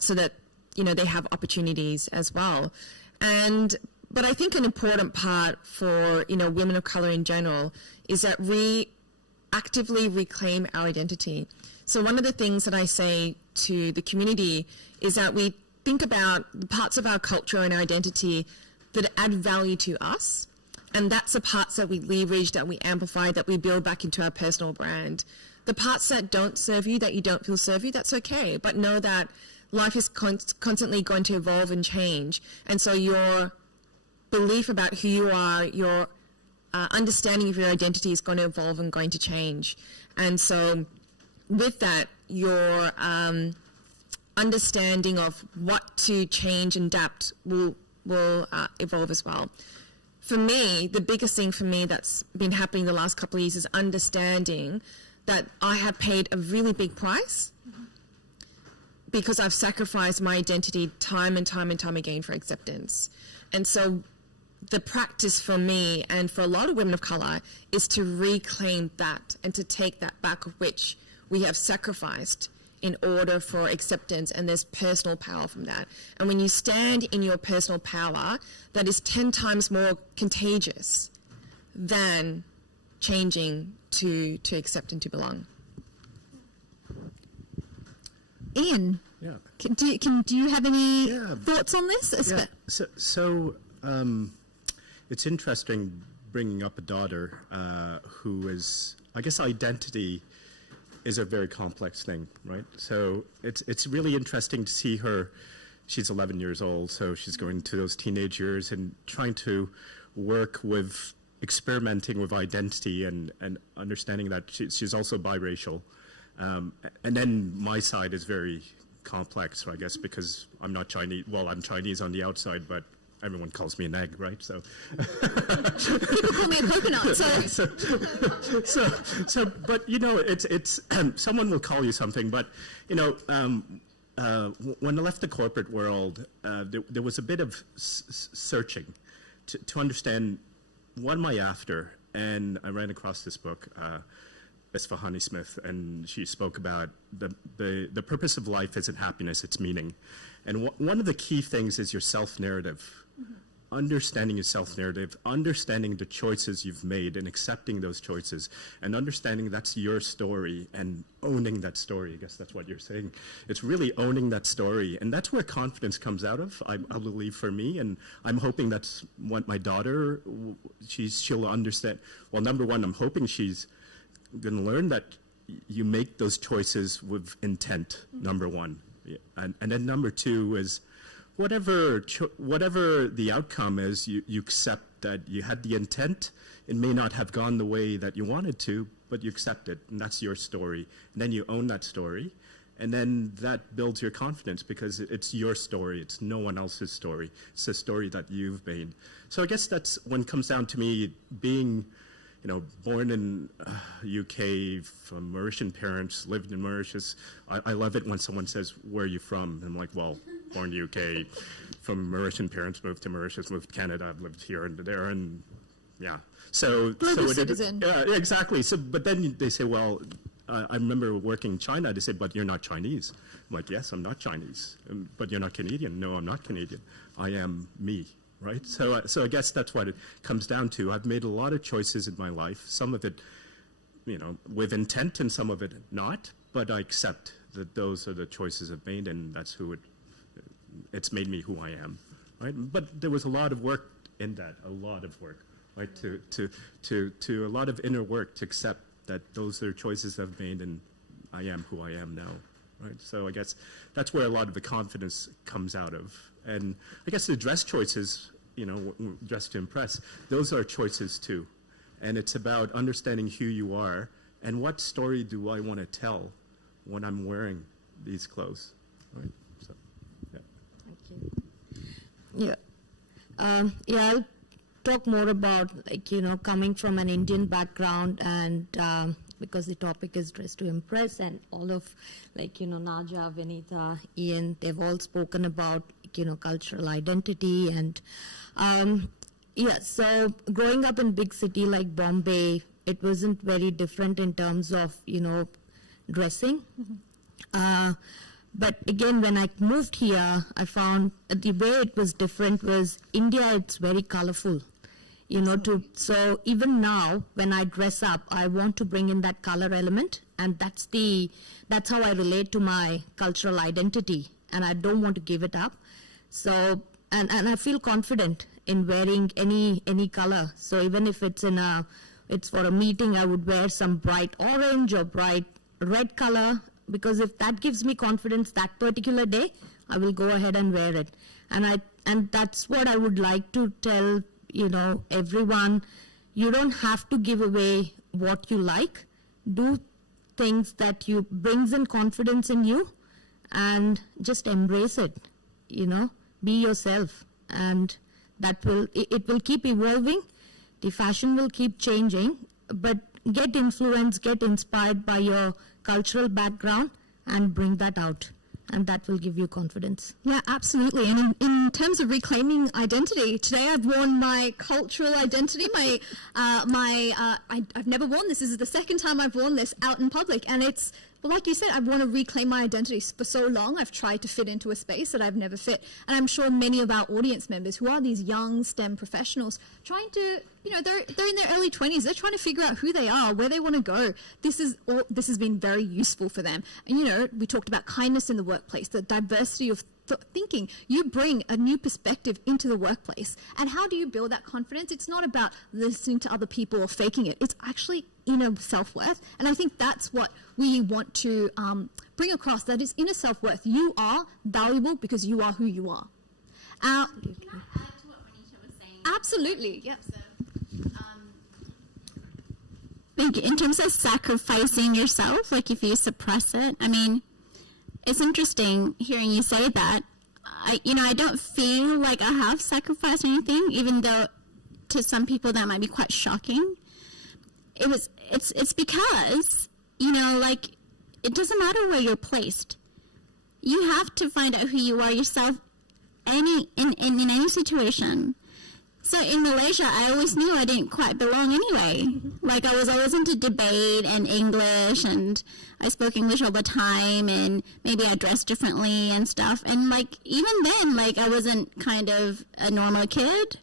so that they have opportunities as well. But I think an important part for, women of color in general is that we actively reclaim our identity. So one of the things that I say to the community is that we think about the parts of our culture and our identity that add value to us. And that's the parts that we leverage, that we amplify, that we build back into our personal brand. The parts that don't serve you, that you don't feel serve you, that's okay. But know that life is constantly going to evolve and change. And so your belief about who you are, your understanding of your identity is going to evolve and going to change. And so with that, your understanding of what to change and adapt will evolve as well. For me, the biggest thing for me that's been happening the last couple of years is understanding that I have paid a really big price because I've sacrificed my identity time and time and time again for acceptance. And so the practice for me and for a lot of women of color is to reclaim that and to take that back, of which we have sacrificed in order for acceptance, and there's personal power from that. And when you stand in your personal power, that is 10 times more contagious than changing to accept and to belong. Ian, Yeah. do you have any Yeah. thoughts on this? Yeah. So it's interesting bringing up a daughter who is, I guess, identity is a very complex thing, right? So it's really interesting to see her. She's 11 years old, so she's going to those teenage years and trying to work with experimenting with identity and understanding that she's also biracial. And then my side is very complex, I guess, because I'm not Chinese. Well, I'm Chinese on the outside, but everyone calls me an egg, right? So People call me a coconut. so, but it's someone will call you something, but when I left the corporate world, there was a bit of searching to understand what am I after, and I ran across this book. Isfahani Smith, and she spoke about the purpose of life isn't happiness, it's meaning. And one of the key things is your self-narrative. Mm-hmm. Understanding your self-narrative, understanding the choices you've made and accepting those choices, and understanding that's your story and owning that story. I guess that's what you're saying. It's really owning that story, and that's where confidence comes out of, I believe, for me, and I'm hoping that's what my daughter, she'll understand. Well, number one, I'm hoping she's going to learn that you make those choices with intent, number one. And then number two is whatever the outcome is, you accept that you had the intent. It may not have gone the way that you wanted to, but you accept it, and that's your story. And then you own that story, and then that builds your confidence because it's your story. It's no one else's story. It's a story that you've made. So I guess that's when it comes down to me being born in UK from Mauritian parents, lived in Mauritius. I love it when someone says, "Where are you from?" I'm like, well, born UK, from Mauritian parents, moved to Mauritius, moved to Canada, I've lived here and there, and yeah. Global citizen. Yeah, exactly. So, but then they say, well, I remember working in China, they said, but you're not Chinese. I'm like, yes, I'm not Chinese. But you're not Canadian. No, I'm not Canadian. I am me. Right? So I guess that's what it comes down to. I've made a lot of choices in my life, some of it, with intent and some of it not, but I accept that those are the choices I've made, and that's it's made me who I am, right? But there was a lot of work in that, a lot of work, right? To a lot of inner work to accept that those are choices I've made and I am who I am now, right? So I guess that's where a lot of the confidence comes out of. And I guess the dress choices, dress to impress, those are choices too. And it's about understanding who you are and what story do I want to tell when I'm wearing these clothes, right? So, yeah. I'll talk more about, coming from an Indian background and because the topic is dress to impress, and all of, Naja, Vinita, Ian, they've all spoken about, cultural identity. And so growing up in big city like Bombay, it wasn't very different in terms of, dressing. But again, when I moved here, I found the way it was different was India, it's very colorful. So even now, when I dress up, I want to bring in that color element, and that's how I relate to my cultural identity, and I don't want to give it up. So, and I feel confident in wearing any color. So even if it's for a meeting, I would wear some bright orange or bright red color, because if that gives me confidence that particular day, I will go ahead and wear it. And that's what I would like to tell everyone. You don't have to give away what you like. Do things that you brings in confidence in you, and just embrace it. Be yourself, and it will keep evolving. The fashion will keep changing, but get influenced, get inspired by your cultural background, and bring that out, and that will give you confidence. Yeah, absolutely. And in terms of reclaiming identity, today I've worn my cultural identity. I've never worn this. This is the second time I've worn this out in public, and it's, well, like you said, I want to reclaim my identity. For so long, I've tried to fit into a space that I've never fit. And I'm sure many of our audience members, who are these young STEM professionals, trying to, they're in their early 20s. They're trying to figure out who they are, where they want to go. This has been very useful for them. And, we talked about kindness in the workplace, the diversity of thinking. You bring a new perspective into the workplace. And how do you build that confidence? It's not about listening to other people or faking it. It's actually inner self-worth. And I think that's what we want to bring across, that is inner self-worth. You are valuable because you are who you are. Can I add to what Manisha was saying? Absolutely, yeah. So, In terms of sacrificing yourself, like if you suppress it, I mean, it's interesting hearing you say that. I don't feel like I have sacrificed anything, even though to some people that might be quite shocking. It's because, it doesn't matter where you're placed. You have to find out who you are yourself in any situation. So in Malaysia, I always knew I didn't quite belong anyway. Like, I was always into debate and English, and I spoke English all the time, and maybe I dressed differently and stuff. And, even then, I wasn't kind of a normal kid.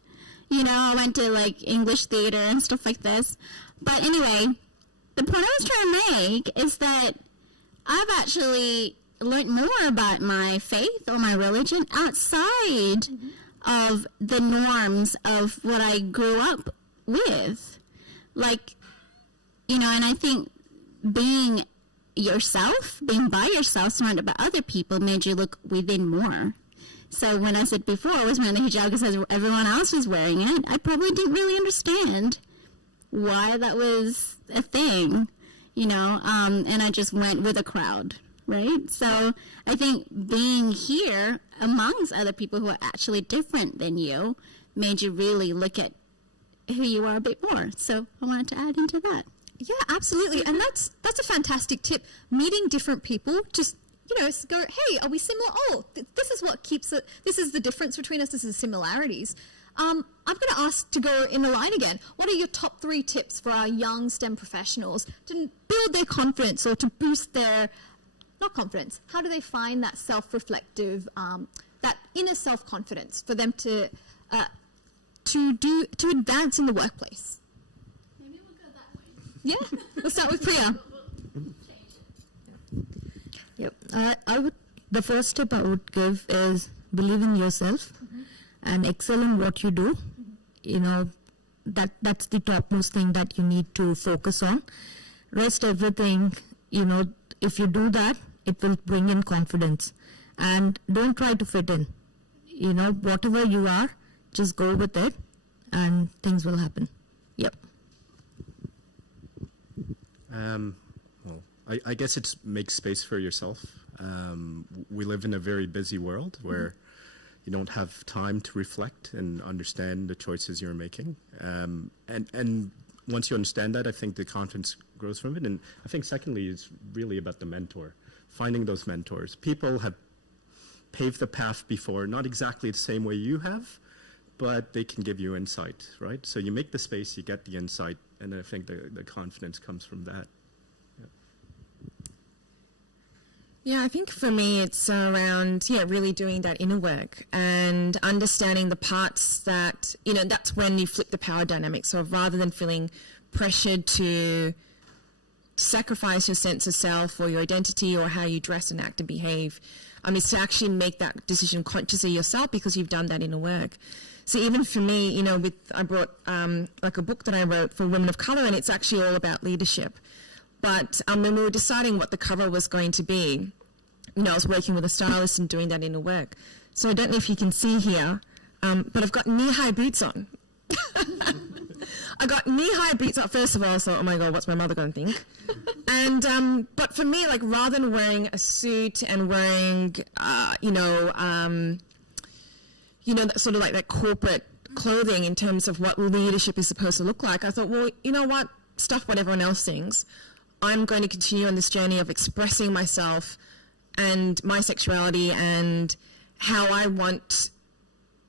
I went to, English theater and stuff like this. But anyway, the point I was trying to make is that I've actually learned more about my faith or my religion outside of the norms of what I grew up with. And I think being yourself, being by yourself, surrounded by other people, made you look within more. So when I said before I was wearing the hijab because everyone else was wearing it, I probably didn't really understand why that was a thing, and I just went with a crowd. Right? So I think being here amongst other people who are actually different than you made you really look at who you are a bit more. So I wanted to add into that. Yeah, absolutely. And that's a fantastic tip. Meeting different people, just, go, hey, are we similar? Oh, this is what keeps it. This is the difference between us. This is similarities. I'm going to ask to go in the line again. What are your top 3 tips for our young STEM professionals to build their confidence or to boost their not confidence? How do they find that self-reflective, that inner self-confidence for them to advance in the workplace? Maybe we'll go that way. Yeah, we'll start with Priya. Yep. The first tip I would give is believe in yourself and excel in what you do. That's the topmost thing that you need to focus on. Rest everything, if you do that, it will bring in confidence. And don't try to fit in. Whatever you are, just go with it and things will happen. Yep. I guess it's make space for yourself. We live in a very busy world where you don't have time to reflect and understand the choices you're making. And once you understand that, I think the confidence grows from it. And I think secondly, it's really about the mentor, finding those mentors. People have paved the path before, not exactly the same way you have, but they can give you insight, right? So you make the space, you get the insight, and I think the confidence comes from that. Yeah, I think for me it's around, really doing that inner work and understanding the parts that, that's when you flip the power dynamic. So rather than feeling pressured to sacrifice your sense of self or your identity or how you dress and act and behave, is to actually make that decision consciously yourself because you've done that inner work. So even for me, I brought like a book that I wrote for women of colour, and it's actually all about leadership. But when we were deciding what the cover was going to be, I was working with a stylist and doing that inner work. So I don't know if you can see here, but I've got knee-high boots on. I got knee-high boots on. First of all, I thought, oh my God, what's my mother going to think? And, but for me, like, rather than wearing a suit and wearing, that sort of like that corporate clothing in terms of what leadership is supposed to look like, I thought, well, you know what? Stuff what everyone else thinks. I'm going to continue on this journey of expressing myself and my sexuality and how I want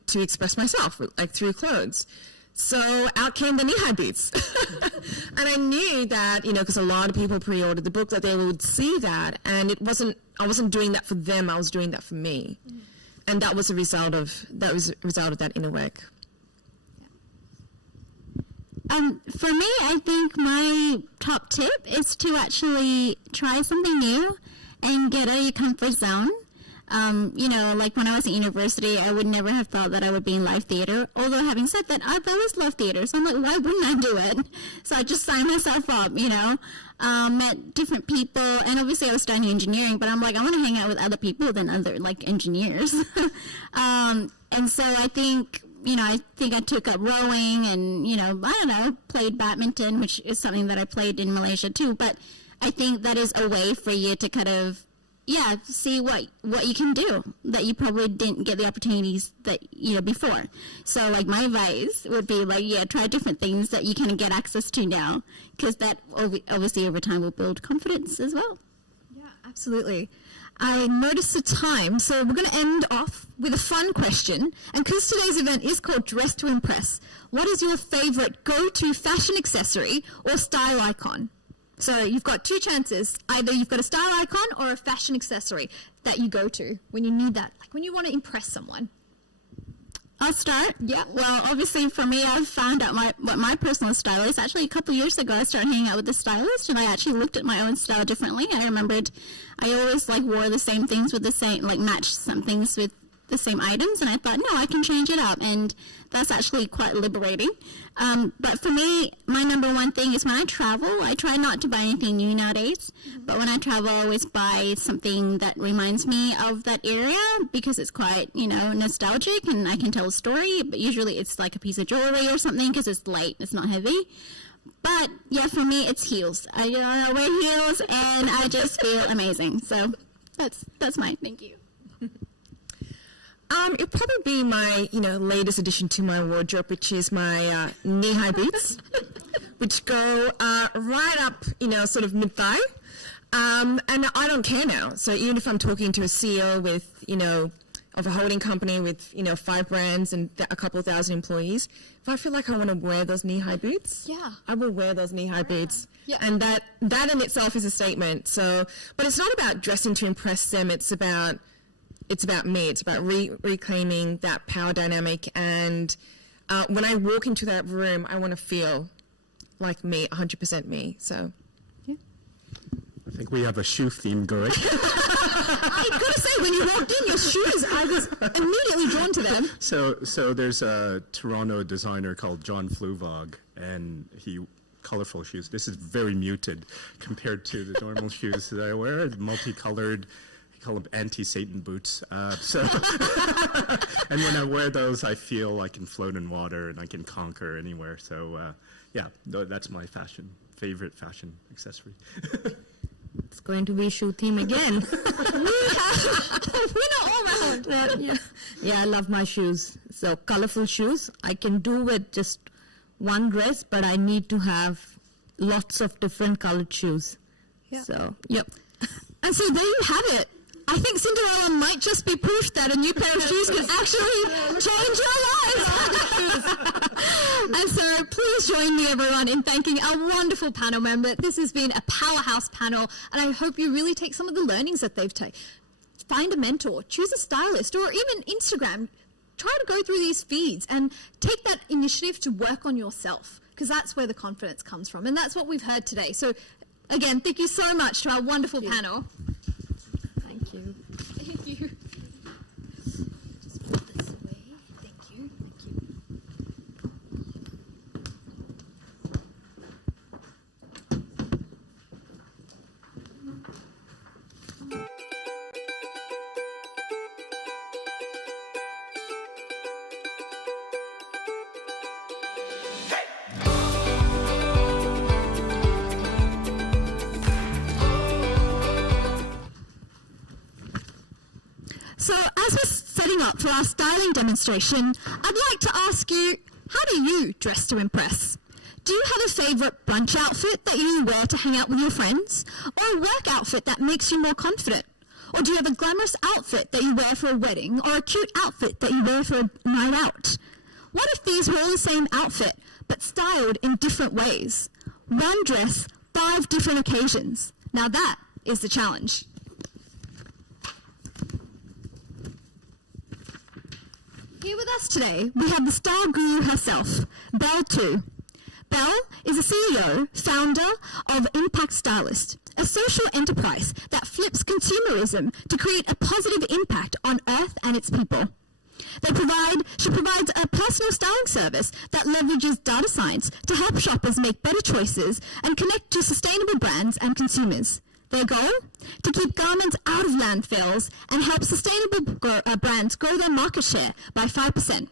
to express myself, like through clothes. So out came the knee-high boots. And I knew that, because a lot of people pre-ordered the book, that they would see that. And I wasn't doing that for them, I was doing that for me. Mm-hmm. And that was a result of that inner work. For me, I think my top tip is to actually try something new and get out of your comfort zone. Like when I was in university, I would never have thought that I would be in live theater. Although having said that, I've always loved theater. So I'm like, why wouldn't I do it? So I just signed myself up, met different people. And obviously I was studying engineering, but I'm like, I want to hang out with other people than other like engineers. And so I think I took up rowing and, played badminton, which is something that I played in Malaysia too. But I think that is a way for you to kind of, see what you can do that you probably didn't get the opportunities that, before. So, like, my advice would be, like, try different things that you kind of get access to now, because that obviously over time will build confidence as well. Yeah, absolutely. I noticed the time, so we're going to end off with a fun question. And because today's event is called Dress to Impress, what is your favorite go-to fashion accessory or style icon? So you've got two chances. Either you've got a style icon or a fashion accessory that you go to when you need that, like when you want to impress someone. I'll start. Yeah. Well, obviously for me, I've found out what my personal style is. Actually, a couple years ago, I started hanging out with a stylist, and I actually looked at my own style differently. I remembered I always wore the same things with the same, matched some things with the same items, and I thought, no, I can change it up, and that's actually quite liberating. But for me, my number one thing is when I travel, I try not to buy anything new nowadays, but when I travel, I always buy something that reminds me of that area because it's quite, nostalgic, and I can tell a story, but usually it's like a piece of jewelry or something because it's light, it's not heavy. But yeah, for me, it's heels. I wear heels, and I just feel amazing. So that's mine. Thank you. It'd probably be my, latest addition to my wardrobe, which is my knee-high boots, which go right up, sort of mid-thigh. And I don't care now. So even if I'm talking to a CEO with, of a holding company with, 5 brands and a couple thousand employees, if I feel like I want to wear those knee-high boots, I will wear those knee-high boots. Yeah. And that in itself is a statement. So, but it's not about dressing to impress them. It's about me. It's about reclaiming that power dynamic. And when I walk into that room, I want to feel like me, 100% me. So, I think we have a shoe theme going. I gotta say, when you walked in, your shoes, I was immediately drawn to them. So there's a Toronto designer called John Fluvog, and colorful shoes. This is very muted compared to the normal shoes that I wear. Multicolored. Call them anti-Satan boots. And when I wear those, I feel I can float in water and I can conquer anywhere. So, that's my favorite fashion accessory. It's going to be shoe theme again. Winner all round. Yeah, I love my shoes. So colorful shoes. I can do with just one dress, but I need to have lots of different colored shoes. Yeah. So, yep. And so there you have it. I think Cinderella might just be proof that a new pair of shoes can actually change your life. And so please join me, everyone, in thanking our wonderful panel member. This has been a powerhouse panel, and I hope you really take some of the learnings that they've taken. Find a mentor, choose a stylist, or even Instagram. Try to go through these feeds and take that initiative to work on yourself, because that's where the confidence comes from, and that's what we've heard today. So again, thank you so much to our wonderful panel. Thank you. Thank you. Just put this away. Thank you. So as we're setting up for our styling demonstration, I'd like to ask you, how do you dress to impress? Do you have a favourite brunch outfit that you wear to hang out with your friends? Or a work outfit that makes you more confident? Or do you have a glamorous outfit that you wear for a wedding, or a cute outfit that you wear for a night out? What if these were all the same outfit, but styled in different ways? One dress, 5 different occasions. Now that is the challenge. Here with us today, we have the style guru herself, Belle Tu. Belle is a CEO, founder of Impact Stylist, a social enterprise that flips consumerism to create a positive impact on Earth and its people. She provides a personal styling service that leverages data science to help shoppers make better choices and connect to sustainable brands and consumers. Their goal? To keep garments out of landfills and help sustainable brands grow their market share by 5%.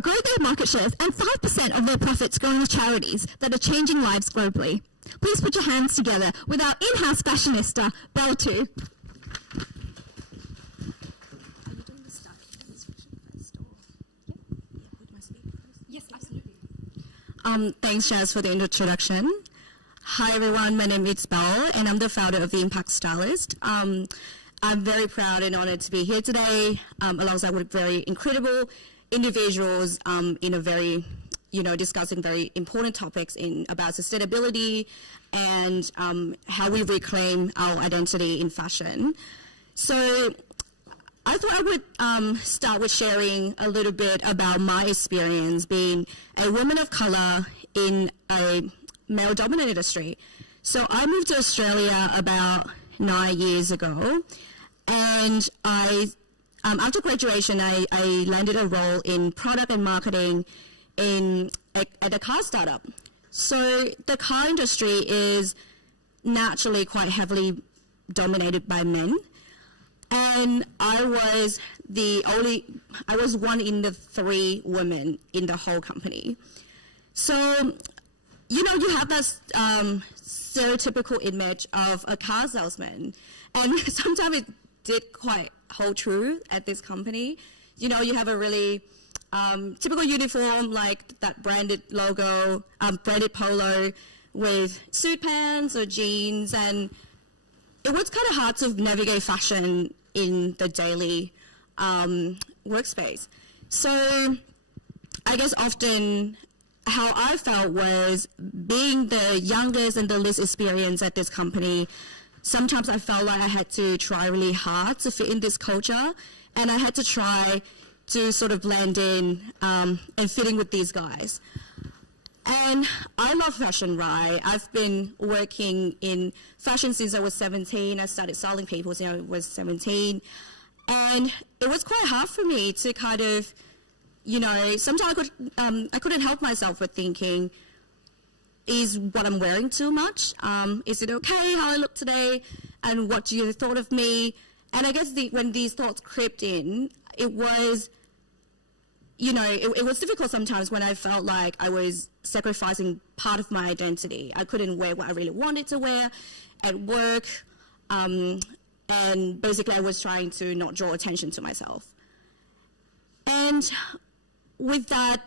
Grow their market shares and 5% of their profits going to charities that are changing lives globally. Please put your hands together with our in-house fashionista, Belle Tu. Yes, absolutely. Thanks, Jazz, for the introduction. Hi, everyone. My name is Belle, and I'm the founder of the Impact Stylist. I'm very proud and honored to be here today, alongside with very incredible individuals in a very, discussing very important topics about sustainability and how we reclaim our identity in fashion. So I thought I would start with sharing a little bit about my experience being a woman of color in a male-dominated industry. So I moved to Australia about 9 years ago, and after graduation, I landed a role in product and marketing at a car startup. So the car industry is naturally quite heavily dominated by men, and I was one in the 3 women in the whole company. So, you have that stereotypical image of a car salesman, and sometimes it did quite hold true at this company. You have a really typical uniform, like that branded logo, branded polo with suit pants or jeans, and it was kind of hard to navigate fashion in the daily workspace. So I guess often how I felt was, being the youngest and the least experienced at this company, sometimes I felt like I had to try really hard to fit in this culture, and I had to try to sort of blend in and fit in with these guys. And I love fashion, right? I've been working in fashion since I was 17. I started styling people since I was 17. And it was quite hard for me to kind of, sometimes I couldn't help myself with thinking, is what I'm wearing too much? Is it okay how I look today? And what do you thought of me? And I guess when these thoughts crept in, it was, it was difficult sometimes when I felt like I was sacrificing part of my identity. I couldn't wear what I really wanted to wear at work. And basically I was trying to not draw attention to myself. And with that,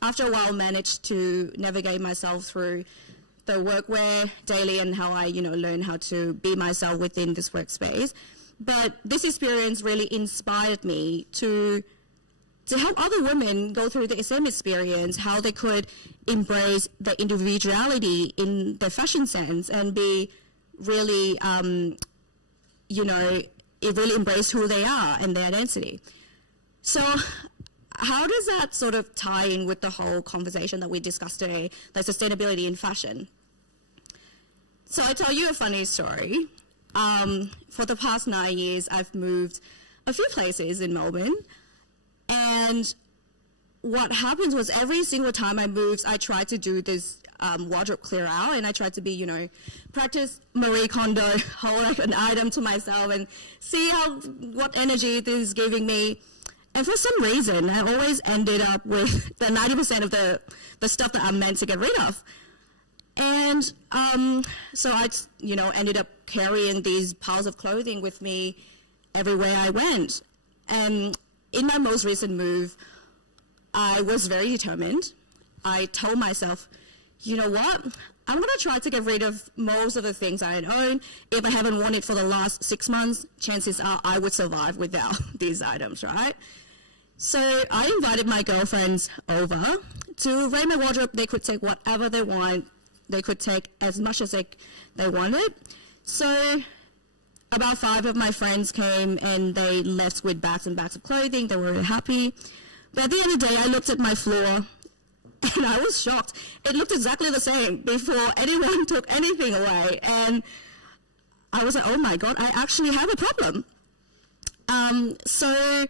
after a while, managed to navigate myself through the workwear daily and how I, learn how to be myself within this workspace. But this experience really inspired me to help other women go through the same experience, how they could embrace the individuality in their fashion sense and be really, it really embrace who they are and their identity. So how does that sort of tie in with the whole conversation that we discussed today, like sustainability in fashion? So I'll tell you a funny story. For the past 9 years, I've moved a few places in Melbourne. And what happened was every single time I moved, I tried to do this wardrobe clear out, and I tried to be, practice Marie Kondo, hold like an item to myself and see what energy this is giving me. And for some reason, I always ended up with the 90% of the stuff that I'm meant to get rid of. And so I, ended up carrying these piles of clothing with me everywhere I went. And in my most recent move, I was very determined. I told myself, you know what? I'm going to try to get rid of most of the things I own. If I haven't worn it for the last 6 months, chances are I would survive without these items, right? So I invited my girlfriends over to raid my wardrobe. They could take whatever they want. They could take as much as they wanted. So about 5 of my friends came and they left with bags and bags of clothing. They were really happy. But at the end of the day, I looked at my floor and I was shocked. It looked exactly the same before anyone took anything away. And I was like, oh my God, I actually have a problem. So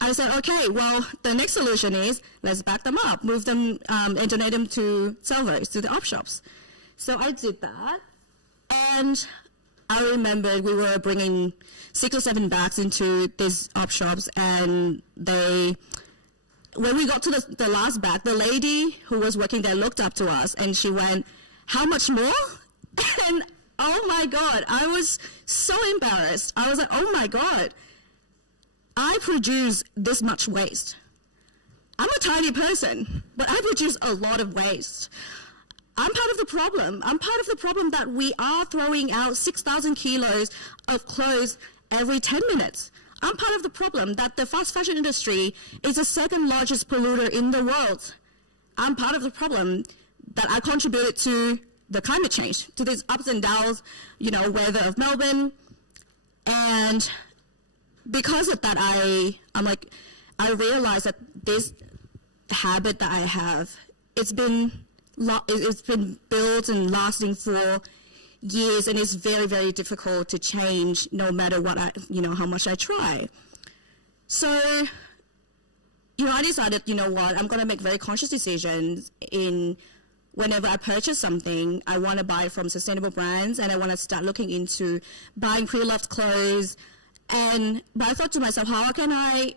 I said, okay, well, the next solution is let's back them up, move them and donate them to Salvos, to the op shops. So I did that. And I remember we were bringing 6 or 7 bags into these op shops, and when we got to the last bag, the lady who was working there looked up to us and she went, how much more? And oh my God, I was so embarrassed. I was like, oh my God, I produce this much waste. I'm a tiny person, but I produce a lot of waste. I'm part of the problem. I'm part of the problem that we are throwing out 6,000 kilos of clothes every 10 minutes. I'm part of the problem that the fast fashion industry is the 2nd largest polluter in the world. I'm part of the problem that I contributed to the climate change, to these ups and downs, weather of Melbourne. And because of that, I realized that this habit that I have, it's been built and lasting for years, and it's very, very difficult to change no matter what how much I try. So, I decided, I'm going to make very conscious decisions in whenever I purchase something. I want to buy from sustainable brands, and I want to start looking into buying pre-loved clothes. But I thought to myself, how can I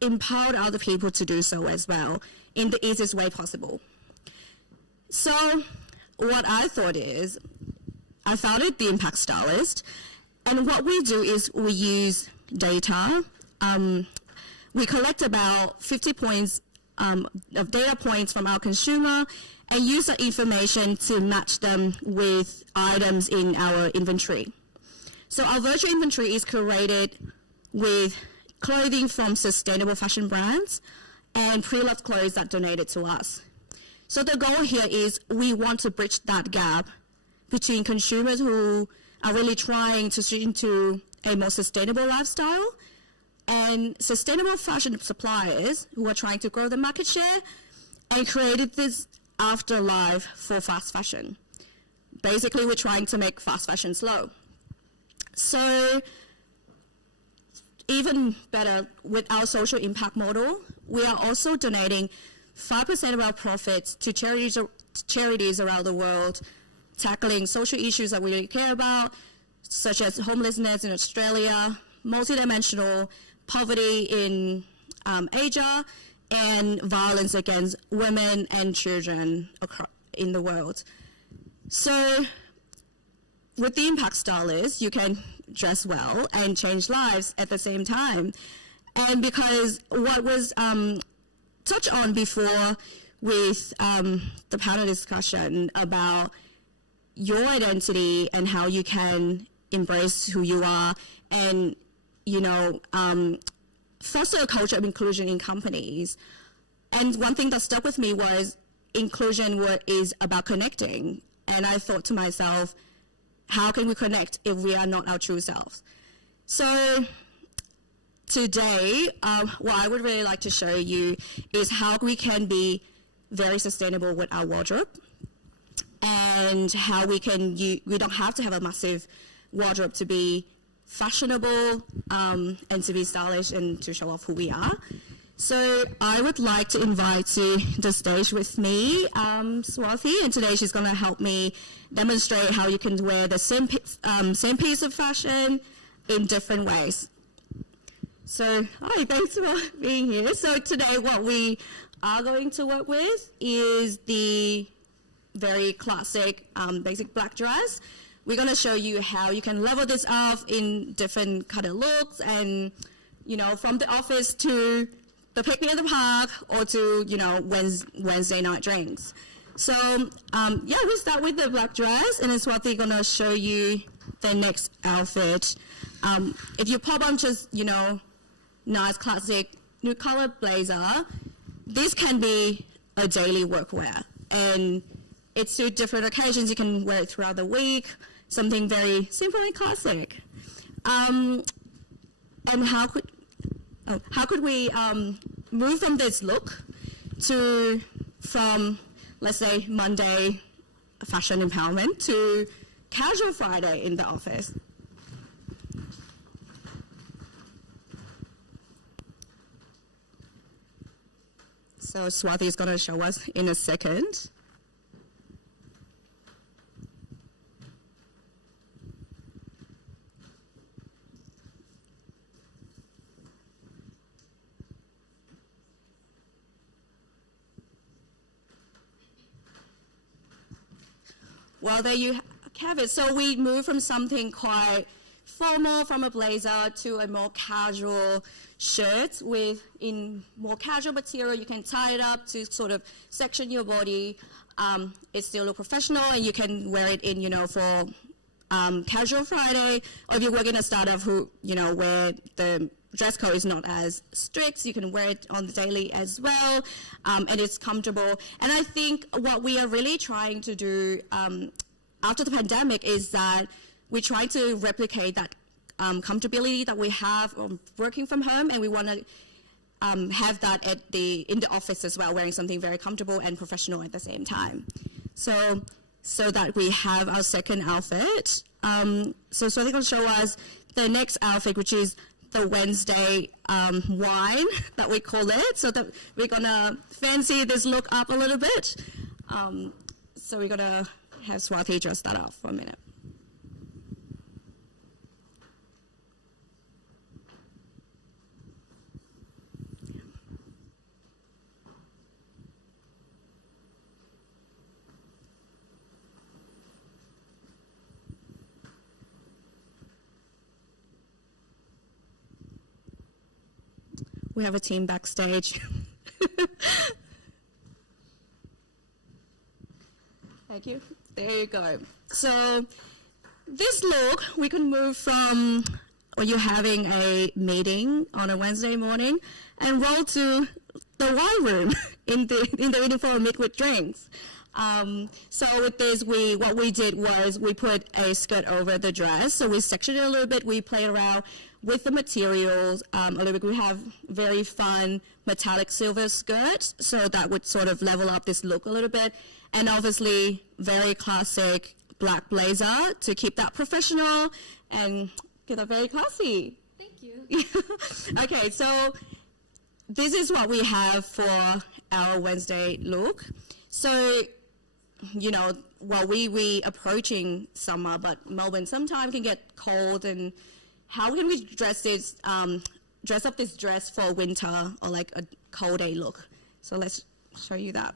empower other people to do so as well in the easiest way possible? So what I thought is, I founded the Impact Stylist, and what we do is we use data. We collect about 50 points of data points from our consumer and use that information to match them with items in our inventory. So our virtual inventory is curated with clothing from sustainable fashion brands and pre-loved clothes that donated to us. So the goal here is we want to bridge that gap between consumers who are really trying to switch into a more sustainable lifestyle and sustainable fashion suppliers who are trying to grow the market share and created this afterlife for fast fashion. Basically, we're trying to make fast fashion slow. So even better, with our social impact model, we are also donating 5% of our profits to charities around the world, tackling social issues that we really care about, such as homelessness in Australia, multidimensional poverty in Asia, and violence against women and children in the world. So with the Impact Stylist, you can dress well and change lives at the same time. And because what was touched on before, with the panel discussion about your identity and how you can embrace who you are and, foster a culture of inclusion in companies. And one thing that stuck with me was inclusion is about connecting. And I thought to myself, how can we connect if we are not our true selves? So today, what I would really like to show you is how we can be very sustainable with our wardrobe and how we don't have to have a massive wardrobe to be fashionable and to be stylish and to show off who we are. So I would like to invite to the stage with me Swathi, and today she's going to help me demonstrate how you can wear the same piece of fashion in different ways. So, hi, thanks for being here. So today what we are going to work with is the very classic basic black dress. We're going to show you how you can level this up in different kind of looks and, from the office to the picnic in the park or to, Wednesday night drinks. So, we start with the black dress, and then Swathi going to show you the next outfit. If you pop on just, nice classic nude color blazer, this can be a daily workwear, and it suits different occasions. You can wear it throughout the week, something very simple and classic. And how could we move from this look from, let's say, Monday fashion empowerment to casual Friday in the office? So Swathi is going to show us in a second. Well, there you have it. So we move from something quite formal, from a blazer, to a more casual shirt in more casual material. You can tie it up to sort of section your body. It still look professional, and you can wear it in, for casual Friday, or if you work in a startup where the dress code is not as strict, you can wear it on the daily as well, and it's comfortable. And I think what we are really trying to do after the pandemic is that we try to replicate that comfortability that we have working from home, and we want to have that in the office as well, wearing something very comfortable and professional at the same time. So that we have our second outfit. So they're going to show us the next outfit, which is the Wednesday wine that we call it. So that we're going to fancy this look up a little bit. So we're going to have Swathi dress that up for a minute. We have a team backstage. Thank you. There you go. So this look, we can move from, or you're having a meeting on a Wednesday morning, and roll to the wine room in the evening for a meet with drinks. So with this, what we did was we put a skirt over the dress. So we sectioned it a little bit. We played around with the materials a little bit. We have very fun metallic silver skirts, so that would sort of level up this look a little bit. And obviously, very classic black blazer to keep that professional and get that very classy. Thank you. Okay, so this is what we have for our Wednesday look. So, while we approaching summer, but Melbourne sometimes can get cold, and how can we dress up this dress for winter or like a cold day look? So let's show you that.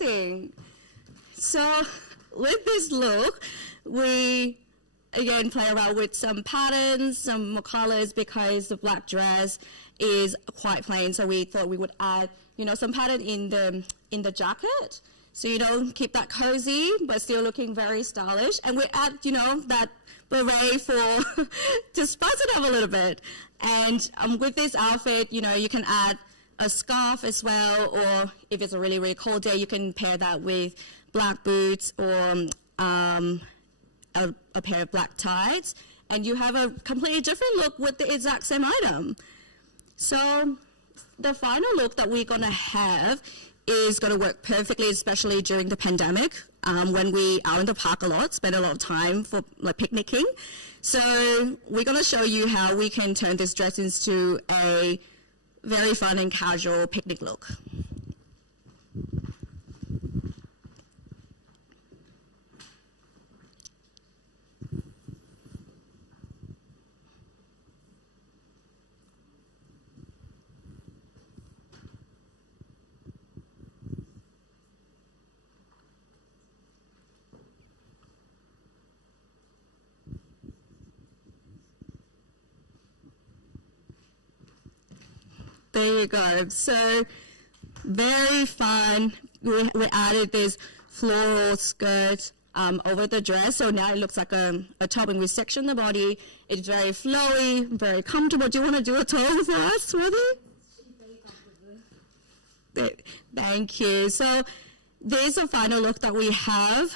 amazing. So with this look, we again play around with some patterns, some more colors, because the black dress is quite plain. So we thought we would add, some pattern in the jacket. So keep that cozy, but still looking very stylish. And we add, that beret for to spice it up a little bit. And with this outfit, you can add a scarf as well, or if it's a really, really cold day, you can pair that with black boots or a pair of black tights, and you have a completely different look with the exact same item. So the final look that we're going to have is going to work perfectly, especially during the pandemic, when we are in the park a lot, spend a lot of time for picnicking. So we're going to show you how we can turn this dress into a very fun and casual picnic look. There you go. So very fun. We added this floral skirt over the dress, so now it looks like a top, and we section the body. It's very flowy, very comfortable. Do you want to do a tour for us, Swathi? Very comfortable. Thank you. So there's a final look that we have.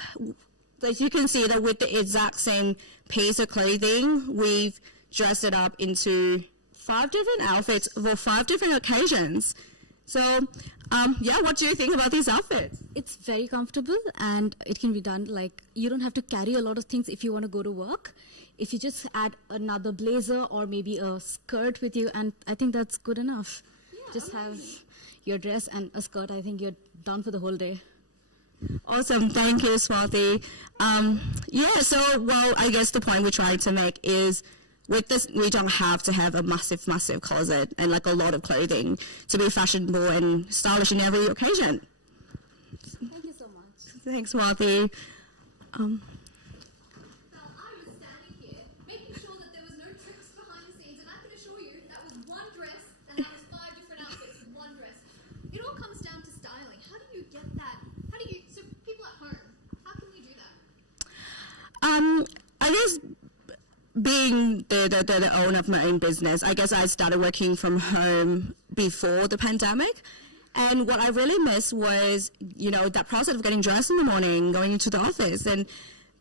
As you can see, that with the exact same piece of clothing, we've dressed it up into 5 different outfits for 5 different occasions. So, what do you think about these outfits? It's very comfortable, and it can be done, you don't have to carry a lot of things if you want to go to work. If you just add another blazer or maybe a skirt with you, and I think that's good enough. Just have your dress and a skirt. I think you're done for the whole day. Awesome. Thank you, Swathi. I guess the point we're trying to make is, with this, we don't have to have a massive, massive closet and a lot of clothing to be fashionable and stylish in every occasion. Thank you so much. Thanks, Swathi. I was standing here making sure that there was no tricks behind the scenes, and I can assure you that was one dress, and that was 5 different outfits in one dress. It all comes down to styling. How do you get that? So people at home, how can we do that? I guess being the owner of my own business, I guess I started working from home before the pandemic. And what I really missed was, that process of getting dressed in the morning, going into the office.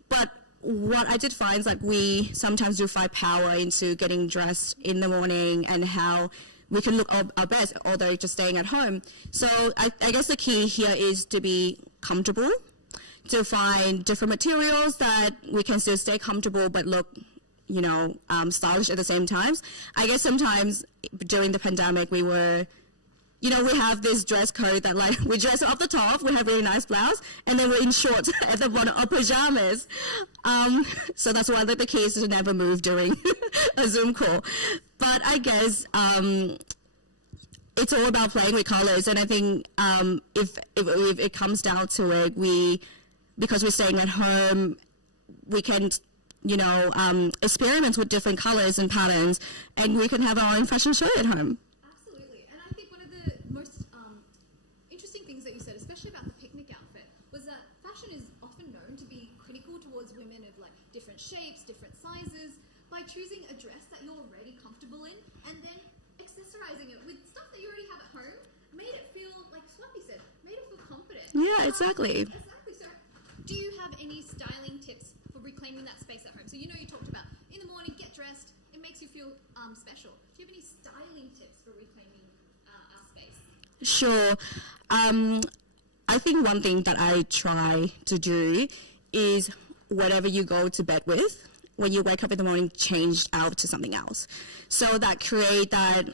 But what I did find is we sometimes do find power into getting dressed in the morning and how we can look our best, although just staying at home. So I guess the key here is to be comfortable, to find different materials that we can still stay comfortable but look stylish at the same time. I guess sometimes during the pandemic we were, we have this dress code that we dress up the top, we have really nice blouse, and then we're in shorts at the bottom or pajamas. So that's why the key is to never move during a Zoom call. But I guess it's all about playing with colors, and I think if it comes down to it, because we're staying at home, we can experiment with different colors and patterns, and we can have our own fashion show at home. Absolutely. And I think one of the most interesting things that you said, especially about the picnic outfit, was that fashion is often known to be critical towards women of different shapes, different sizes. By choosing a dress that you're already comfortable in and then accessorizing it with stuff that you already have at home, made it feel, like Swathi said, made it feel confident. Yeah, exactly. Exactly. So do you have any styling tips for reclaiming that space at home? So you talked about in the morning, get dressed, it makes you feel special. Do you have any styling tips for reclaiming our space? Sure. I think one thing that I try to do is whatever you go to bed with, when you wake up in the morning, change out to something else. So that create that,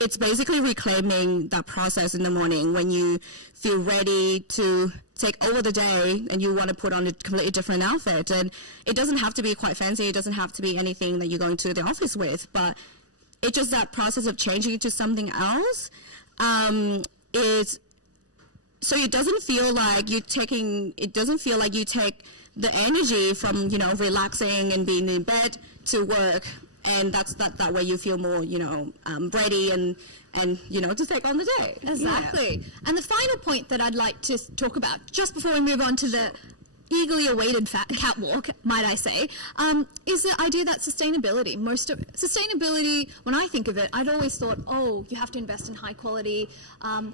it's basically reclaiming that process in the morning when you feel ready to take over the day and you want to put on a completely different outfit. And it doesn't have to be quite fancy. It doesn't have to be anything that you're going to the office with, but it's just that process of changing to something else is so it doesn't feel like you take the energy from, you know, relaxing and being in bed to work, and that way you feel more, you know, ready and you know, to take on the day. Exactly. And the final point that I'd like to talk about, just before we move on to the eagerly awaited catwalk, might I say, is the idea that sustainability, sustainability, when I think of it, I'd always thought, oh, you have to invest in high quality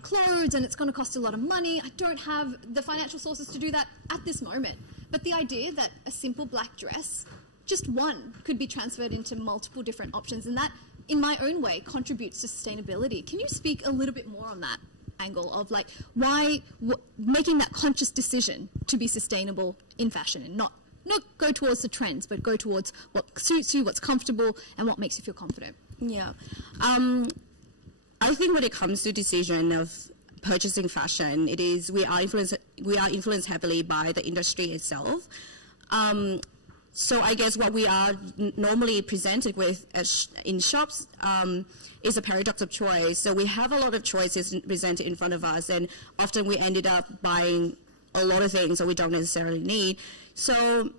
clothes and it's going to cost a lot of money. I don't have the financial sources to do that at this moment. But the idea that a simple black dress, just one, could be transferred into multiple different options, and that, in my own way, contributes to sustainability. Can you speak a little bit more on that angle of like why making that conscious decision to be sustainable in fashion and not go towards the trends, but go towards what suits you, what's comfortable, and what makes you feel confident? Yeah. I think when it comes to decision of purchasing fashion, it is we are influenced heavily by the industry itself. So I guess what we are normally presented with in shops is a paradox of choice. So we have a lot of choices presented in front of us, and often we ended up buying a lot of things that we don't necessarily need. So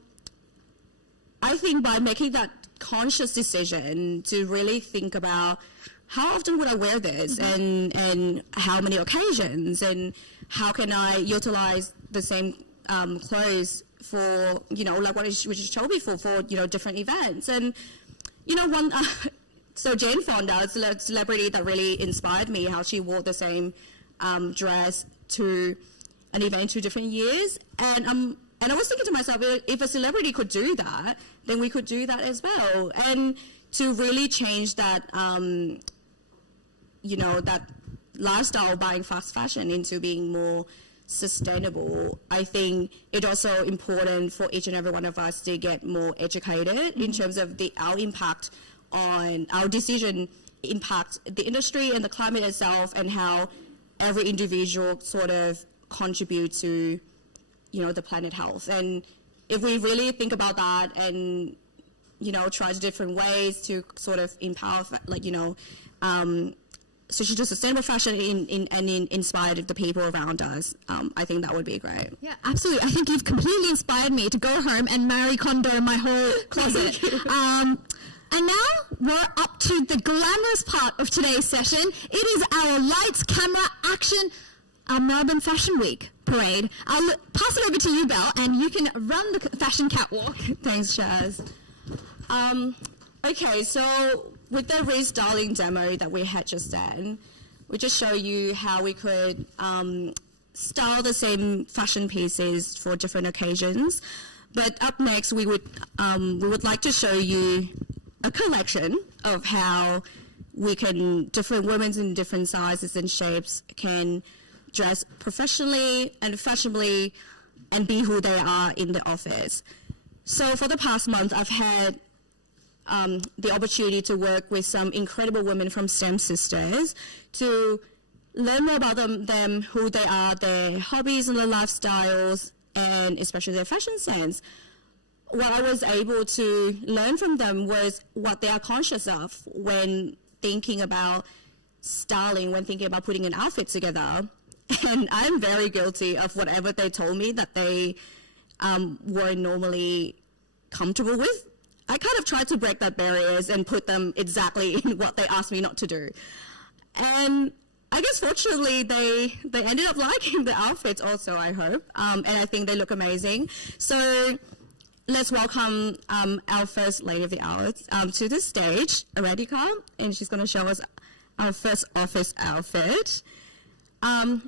I think by making that conscious decision to really think about how often would I wear this, and how many occasions, and how can I utilize the same clothes for, you know, like what we just told before, for, you know, different events. And, you know, so Jane Fonda is a celebrity that really inspired me, how she wore the same dress to an event 2 different years. And I was thinking to myself, if a celebrity could do that, then we could do that as well. And to really change that, you know, that lifestyle buying fast fashion into being more sustainable, I think it's also important for each and every one of us to get more educated in terms of our impact on our decision, impact the industry and the climate itself, and how every individual sort of contribute to, you know, the planet health. And if we really think about that and, you know, try different ways to sort of empower, like, you know, so she does sustainable fashion and inspired the people around us. I think that would be great. Yeah, absolutely. I think you've completely inspired me to go home and Marie Kondo my whole closet. And now we're up to the glamorous part of today's session. It is our lights, camera, action, our Melbourne Fashion Week parade. I'll pass it over to you, Belle, and you can run the fashion catwalk. Thanks, Shaz. Okay, so with the restyling demo that we had just then, we just show you how we could style the same fashion pieces for different occasions. But up next, we would like to show you a collection of how different women in different sizes and shapes can dress professionally and fashionably and be who they are in the office. So for the past month, I've had the opportunity to work with some incredible women from STEM Sisters to learn more about them, who they are, their hobbies and their lifestyles, and especially their fashion sense. What I was able to learn from them was what they are conscious of when thinking about styling, when thinking about putting an outfit together. And I'm very guilty of whatever they told me that they weren't normally comfortable with. I kind of tried to break that barriers and put them exactly in what they asked me not to do. And I guess fortunately they ended up liking the outfits also, I hope. And I think they look amazing. So let's welcome our first lady of the hour to the stage, Radhika, and she's going to show us our first office outfit.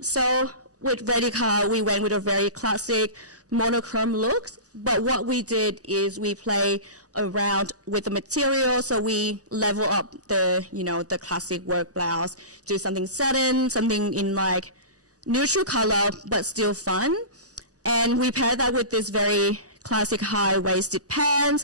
So with Radhika, we went with a very classic monochrome look, but what we did is we play around with the material, so we level up the classic work blouse, do something satin, something in like neutral color but still fun, and we pair that with this very classic high-waisted pants.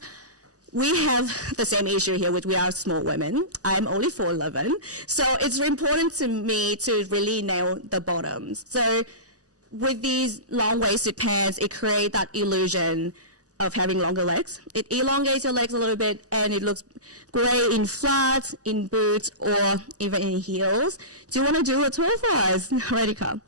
We have the same issue here with we are small women. I'm only 4'11", so it's important to me to really nail the bottoms. So with these long-waisted pants, it creates that illusion of having longer legs. It elongates your legs a little bit, and it looks great in flats, in boots, or even in heels. Do you want to do a tour for us, Radhika?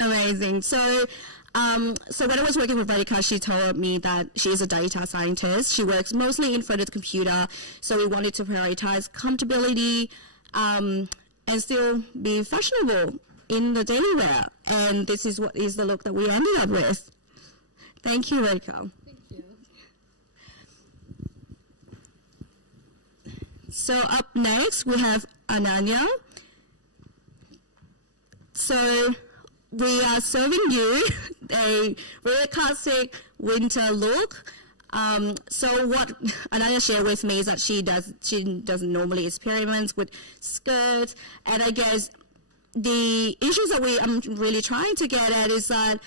Amazing. So when I was working with Radhika, she told me that she is a data scientist. She works mostly in front of the computer, so we wanted to prioritize comfortability and still be fashionable in the daily wear. And this is what is the look that we ended up with. Thank you, Radhika. Thank you. So up next, we have Ananya. So we are serving you a really classic winter look. So what Ananya shared with me is that she doesn't normally experiment with skirts, and I guess the issues that I'm really trying to get at is that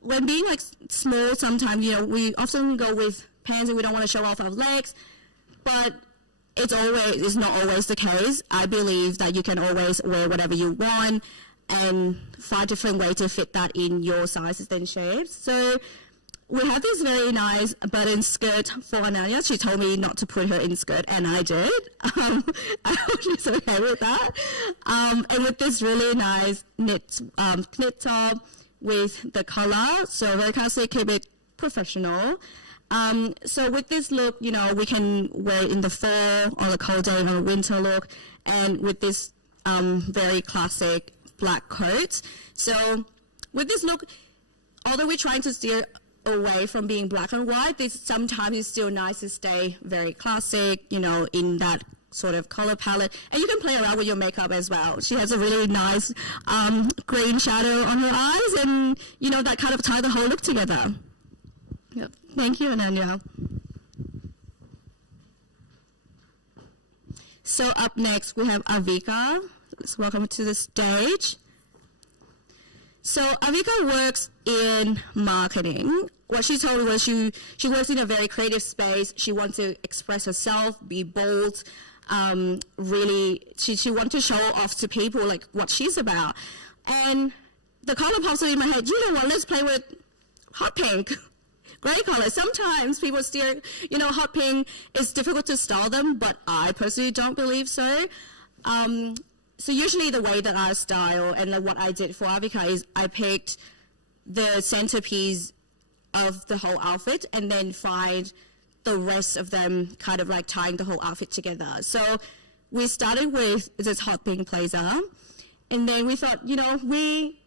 when being like small, sometimes we often go with pants and we don't want to show off our legs, but it's not always the case. I believe that you can always wear whatever you want and find different ways to fit that in your sizes and shapes. So we have this very nice button skirt for Ananya. She told me not to put her in skirt, and I did. I hope she's okay with that. And with this really nice knit top with the color, so very classic, keep it professional. So with this look, we can wear it in the fall, on a cold day, on a winter look, and with this very classic black coat. So with this look, although we're trying to steer away from being black and white, sometimes it's still nice to stay very classic, in that sort of color palette. And you can play around with your makeup as well. She has a really nice green shadow on her eyes, and that kind of tie the whole look together. Yep. Thank you, Ananya. So up next, we have Avika. Let's welcome her to the stage. So Avika works in marketing. What she told me was she works in a very creative space. She wants to express herself, be bold. Really, she wants to show off to people like what she's about. And the color pops up in my head. You know what? Let's play with hot pink. Great color. Sometimes people steer, hot pink is difficult to style them, but I personally don't believe so. So usually the way that I style and what I did for Avika is I picked the centerpiece of the whole outfit and then find the rest of them kind of like tying the whole outfit together. So we started with this hot pink blazer, and then we thought, we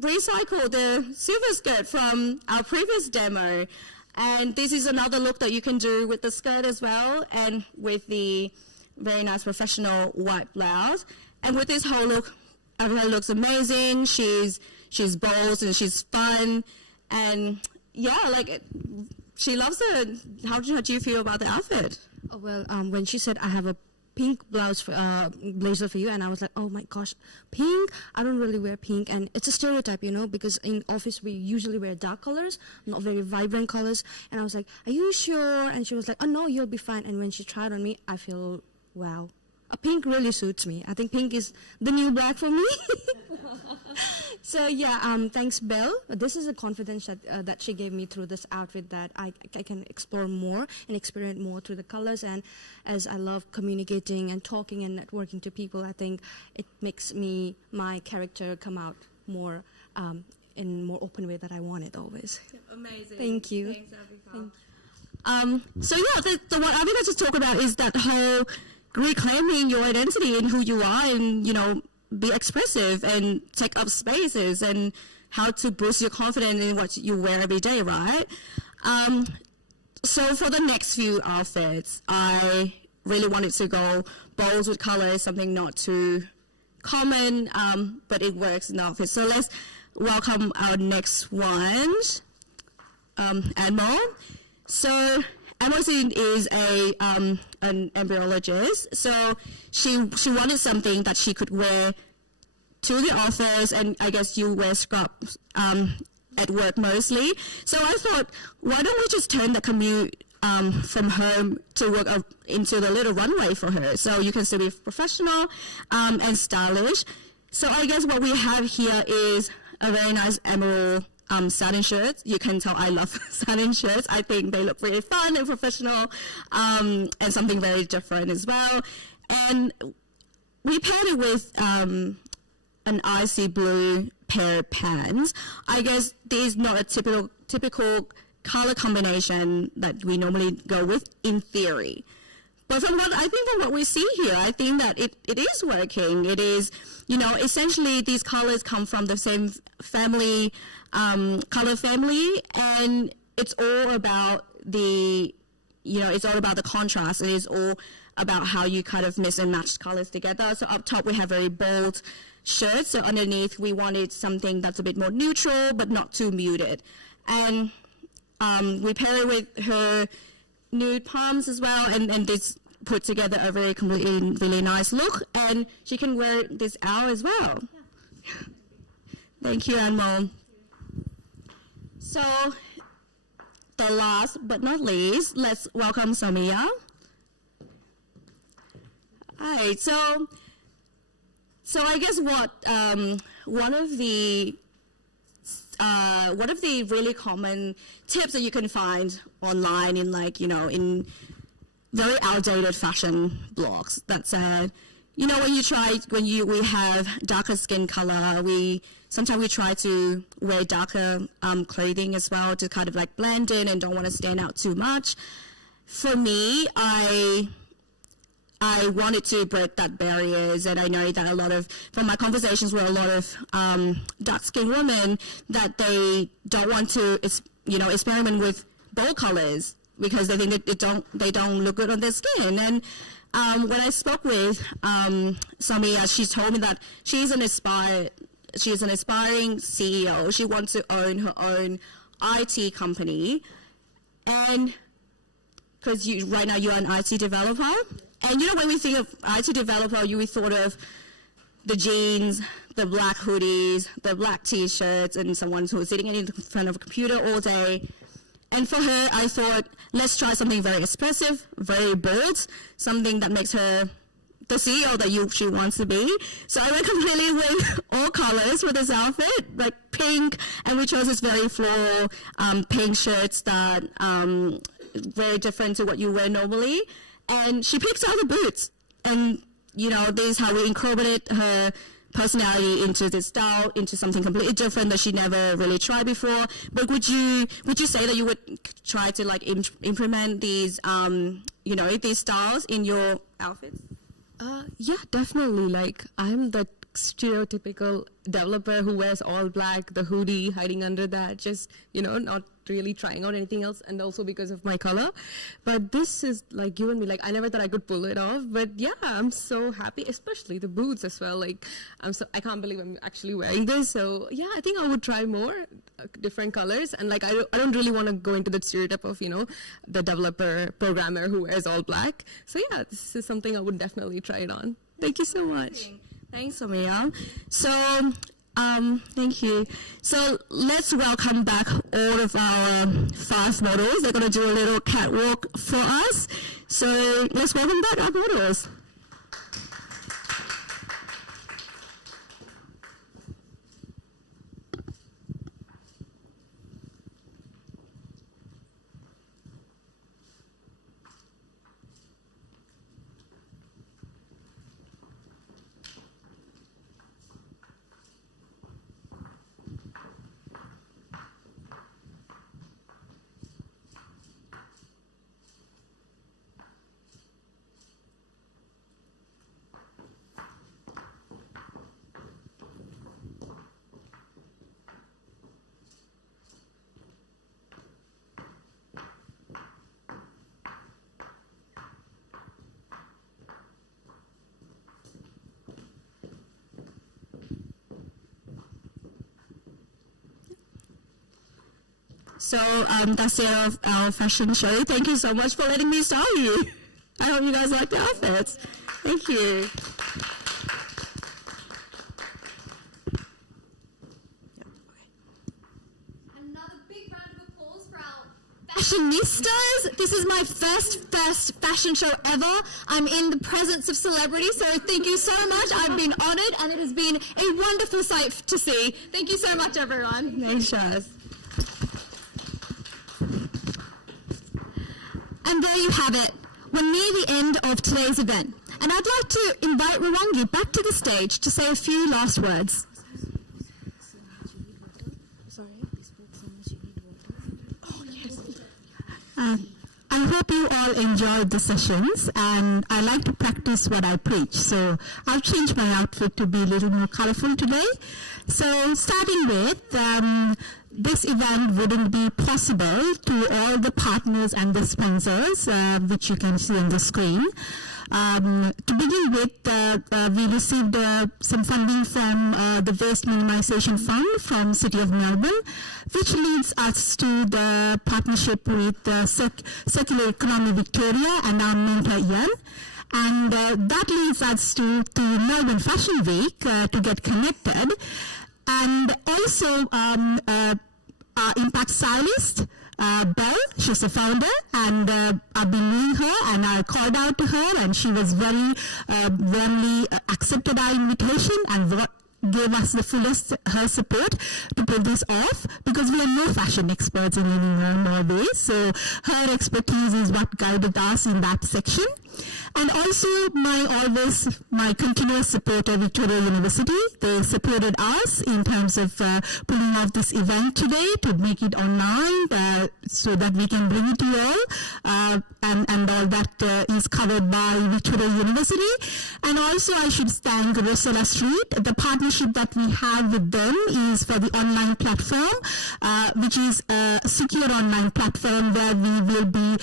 recycled the silver skirt from our previous demo, and this is another look that you can do with the skirt as well, and with the very nice professional white blouse. And with this whole look, everyone looks amazing. She's bold and she's fun, and she loves it. How do you feel about the outfit? Oh, well, when she said I have a pink blazer for you, and I was like, oh my gosh, pink? I don't really wear pink, and it's a stereotype, because in office we usually wear dark colors, not very vibrant colors. And I was like, are you sure? And she was like, oh no, you'll be fine. And when she tried on me, I feel, wow, a pink really suits me. I think pink is the new black for me. So thanks, Belle. This is a confidence that she gave me through this outfit, that I can explore more and experiment more through the colors. And as I love communicating and talking and networking to people, I think it makes my character come out more in more open way that I want it always. Amazing. Thank you. Thanks, Avika. So what Avika just talked about is that whole reclaiming your identity and who you are, and be expressive and take up spaces, and how to boost your confidence in what you wear every day, right? So for the next few outfits, I really wanted to go bold with colors, something not too common, but it works in the outfit. So let's welcome our next one, Anmol. So Emma is an embryologist, so she wanted something that she could wear to the office, and I guess you wear scrubs at work mostly. So I thought, why don't we just turn the commute from home to work into the little runway for her, so you can still be professional and stylish. So I guess what we have here is a very nice emerald satin shirts. You can tell I love satin shirts. I think they look really fun and professional, and something very different as well. And we paired it with an icy blue pair of pants. I guess this is not a typical color combination that we normally go with in theory. But from what we see here, I think that it is working. It is, essentially these colors come from the same family, color family, and it's all about it's all about the contrast. It is all about how you kind of mix and match colors together. So up top we have very bold shirts. So underneath we wanted something that's a bit more neutral but not too muted. And we pair it with her nude palms as well, and this put together a very completely really nice look. And she can wear this out as well. Yeah. Thank you, Anmol. So the last but not least, let's welcome Soumya. Hi. So I guess one of the really common tips that you can find online in in very outdated fashion blogs that said, when we have darker skin color, sometimes we try to wear darker clothing as well to kind of like blend in and don't want to stand out too much. For me, I wanted to break that barriers, and I know that from my conversations with a lot of dark-skinned women, that they don't want to, experiment with bold colors because they think that they don't look good on their skin. And when I spoke with Soumya, she told me that she's an aspiring CEO. She wants to own her own IT company, and because right now you're an IT developer. And when we think of IT developer, we thought of the jeans, the black hoodies, the black t-shirts, and someone who's sitting in front of a computer all day. And for her, I thought, let's try something very expressive, very bold, something that makes her the CEO that she wants to be. So I went completely with all colors for this outfit, like pink, and we chose this very floral pink shirts that very different to what you wear normally. And she picks out the boots, and this is how we incorporated her personality into this style, into something completely different that she never really tried before. But would you say that you would try to implement these these styles in your outfits? Yeah, definitely. I'm the stereotypical developer who wears all black, the hoodie hiding under that, just not really trying out anything else, and also because of my color. But this is given me I never thought I could pull it off. But yeah, I'm so happy, especially the boots as well. I can't believe I'm actually wearing this. So yeah, I think I would try more different colors. And I don't really want to go into the stereotype of the developer programmer who wears all black. So yeah, this is something I would definitely try it on. Thank you so much. Thanks, Soumya. So, thank you. So let's welcome back all of our 5 models. They're going to do a little catwalk for us. So let's welcome back our models. So that's the end of our fashion show. Thank you so much for letting me style you. I hope you guys like the outfits. Thank you. Another big round of applause for our fashionistas. This is my first fashion show ever. I'm in the presence of celebrity, so thank you so much. I've been honoured, and it has been a wonderful sight to see. Thank you so much, everyone. Thanks, Shaz. And there you have it. We're near the end of today's event. And I'd like to invite Rwangi back to the stage to say a few last words. I hope you all enjoyed the sessions, and I like to practice what I preach. So I've changed my outfit to be a little more colorful today. So starting with, this event wouldn't be possible to all the partners and the sponsors, which you can see on the screen. To begin with, we received some funding from the Waste Minimization Fund from City of Melbourne, which leads us to the partnership with Circular Economy Victoria and our mentor Ian. And that leads us to Melbourne Fashion Week to get connected. And also our impact stylist, Belle, she's the founder, and I've been knowing her, and I called out to her, and she was very warmly accepted our invitation and gave us the fullest her support to pull this off, because we are no fashion experts in any more ways. So her expertise is what guided us in that section. And also my continuous support of Victoria University. They supported us in terms of pulling off this event today to make it online so that we can bring it to you all. And all that is covered by Victoria University. And also I should thank Rosella Street. The partnership that we have with them is for the online platform, which is a secure online platform where we will be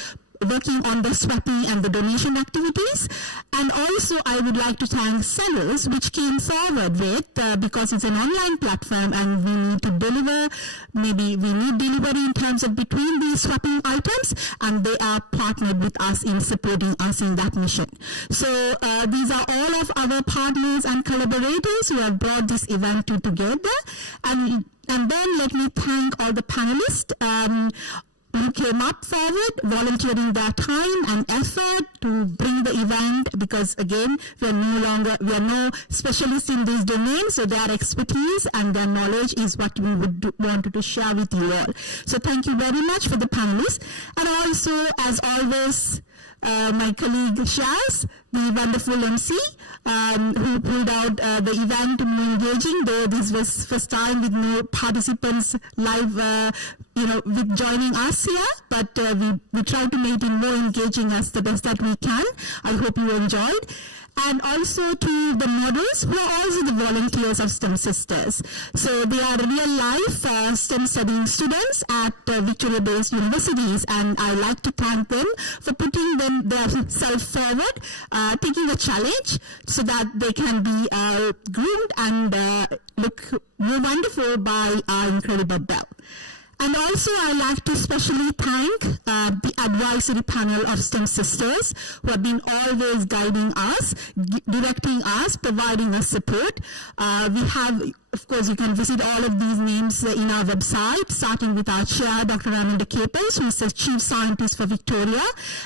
working on the swapping and the donation activities. And also I would like to thank Sellers, which came forward with, because it's an online platform and we need to deliver, maybe we need delivery in terms of between these swapping items, and they are partnered with us in supporting us in that mission. So these are all of our partners and collaborators who have brought this event together. And then let me thank all the panelists who came up forward, volunteering their time and effort to bring the event, because again, we are no specialists in these domains, so their expertise and their knowledge is what we would wanted to share with you all. So thank you very much for the panelists. And also, as always, my colleague Shaz, the wonderful MC, who pulled out the event more engaging, though this was first time with no participants live, with joining us here, but we try to make it more engaging as the best that we can. I hope you enjoyed. And also to the models who are also the volunteers of STEM Sisters. So they are real life STEM studying students at Victoria-based universities, and I like to thank them for putting themselves forward, taking a challenge so that they can be groomed and look more wonderful by our incredible Belle. And also, I'd like to especially thank the advisory panel of STEM Sisters, who have been always guiding us, directing us, providing us support. We have, of course, you can visit all of these names in our website, starting with our chair, Dr. Amanda Capers, who is the Chief Scientist for Victoria.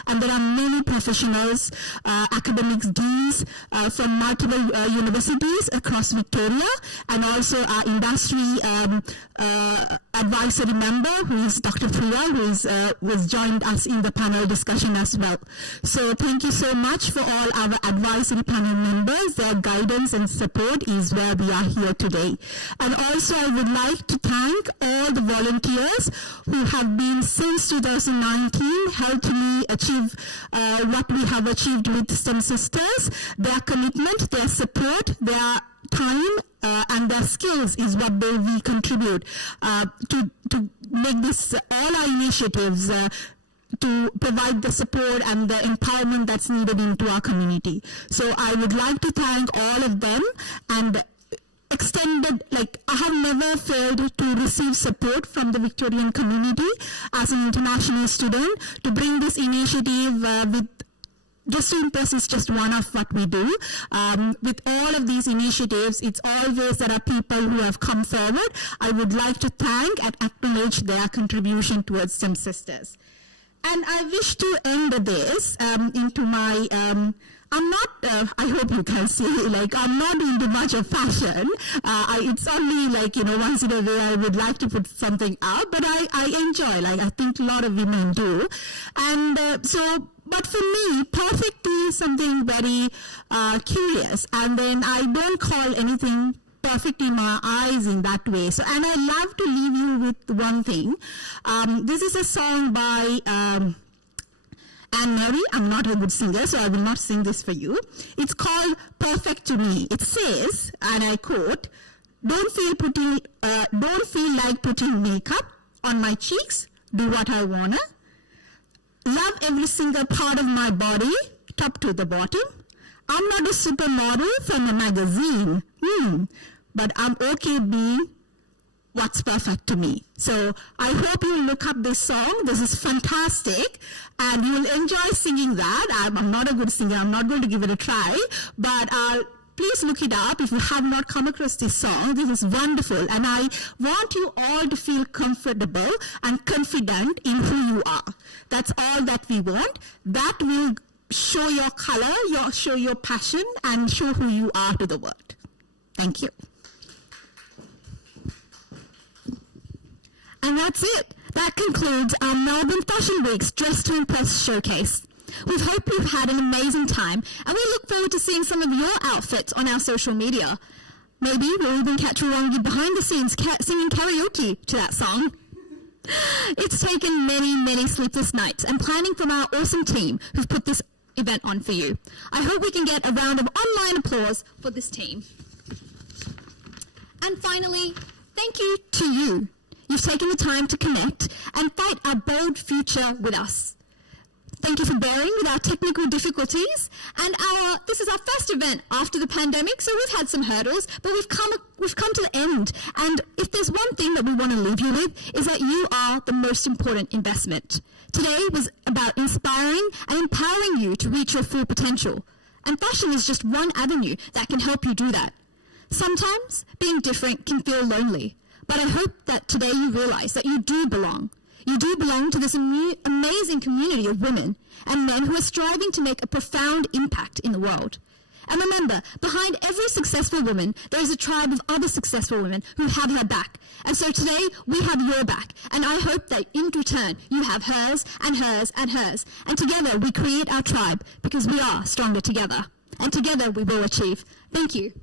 And there are many professionals, academics, deans from multiple universities across Victoria, and also our industry advisory member, who is Dr. Priya, who was joined us in the panel discussion as well. So thank you so much for all our advisory panel members. Their guidance and support is where we are here today. And also I would like to thank all the volunteers who have been since 2019 helping me achieve what we have achieved with STEM Sisters. Their commitment, their support, their time and their skills is what we contribute to make this all our initiatives to provide the support and the empowerment that's needed into our community. So I would like to thank all of them, and extended, I have never failed to receive support from the Victorian community as an international student to bring this initiative with Just to Impress is just one of what we do. With all of these initiatives, it's always there are people who have come forward. I would like to thank and acknowledge their contribution towards STEM Sisters. And I wish to end this into my, I'm not, I hope you can see, I'm not into much of fashion. It's only once in a way I would like to put something out, but I enjoy, I think a lot of women do. And so but for me, perfect is something very curious, and then I don't call anything perfect in my eyes in that way. So, and I love to leave you with one thing. This is a song by Anne Mary. I'm not a good singer, so I will not sing this for you. It's called Perfect to Me. It says, and I quote, don't feel like putting makeup on my cheeks, do what I wanna. Love every single part of my body, top to the bottom. I'm not a supermodel from a magazine, but I'm okay being what's perfect to me. So I hope you look up this song. This is fantastic, and you'll enjoy singing that. I'm not a good singer. I'm not going to give it a try, but please look it up if you have not come across this song. This is wonderful, and I want you all to feel comfortable and confident in who you are. That's all that we want. That will show your color, show your passion, and show who you are to the world. Thank you. And that's it. That concludes our Melbourne Fashion Week's Dress to Impress showcase. We hope you've had an amazing time, and we look forward to seeing some of your outfits on our social media. Maybe we'll even catch Warangi behind the scenes singing karaoke to that song. It's taken many, many sleepless nights and planning from our awesome team who've put this event on for you. I hope we can get a round of online applause for this team. And finally, thank you to you. You've taken the time to connect and fight our bold future with us. Thank you for bearing with our technical difficulties, and this is our first event after the pandemic, so we've had some hurdles, but we've come to the end. And if there's one thing that we want to leave you with, is that you are the most important investment. Today was about inspiring and empowering you to reach your full potential, and fashion is just one avenue that can help you do that. Sometimes being different can feel lonely, but I hope that today you realize that you do belong. You do belong to this amazing community of women and men who are striving to make a profound impact in the world. And remember, behind every successful woman, there is a tribe of other successful women who have her back. And so today, we have your back. And I hope that in return, you have hers and hers and hers. And together, we create our tribe because we are stronger together. And together, we will achieve. Thank you.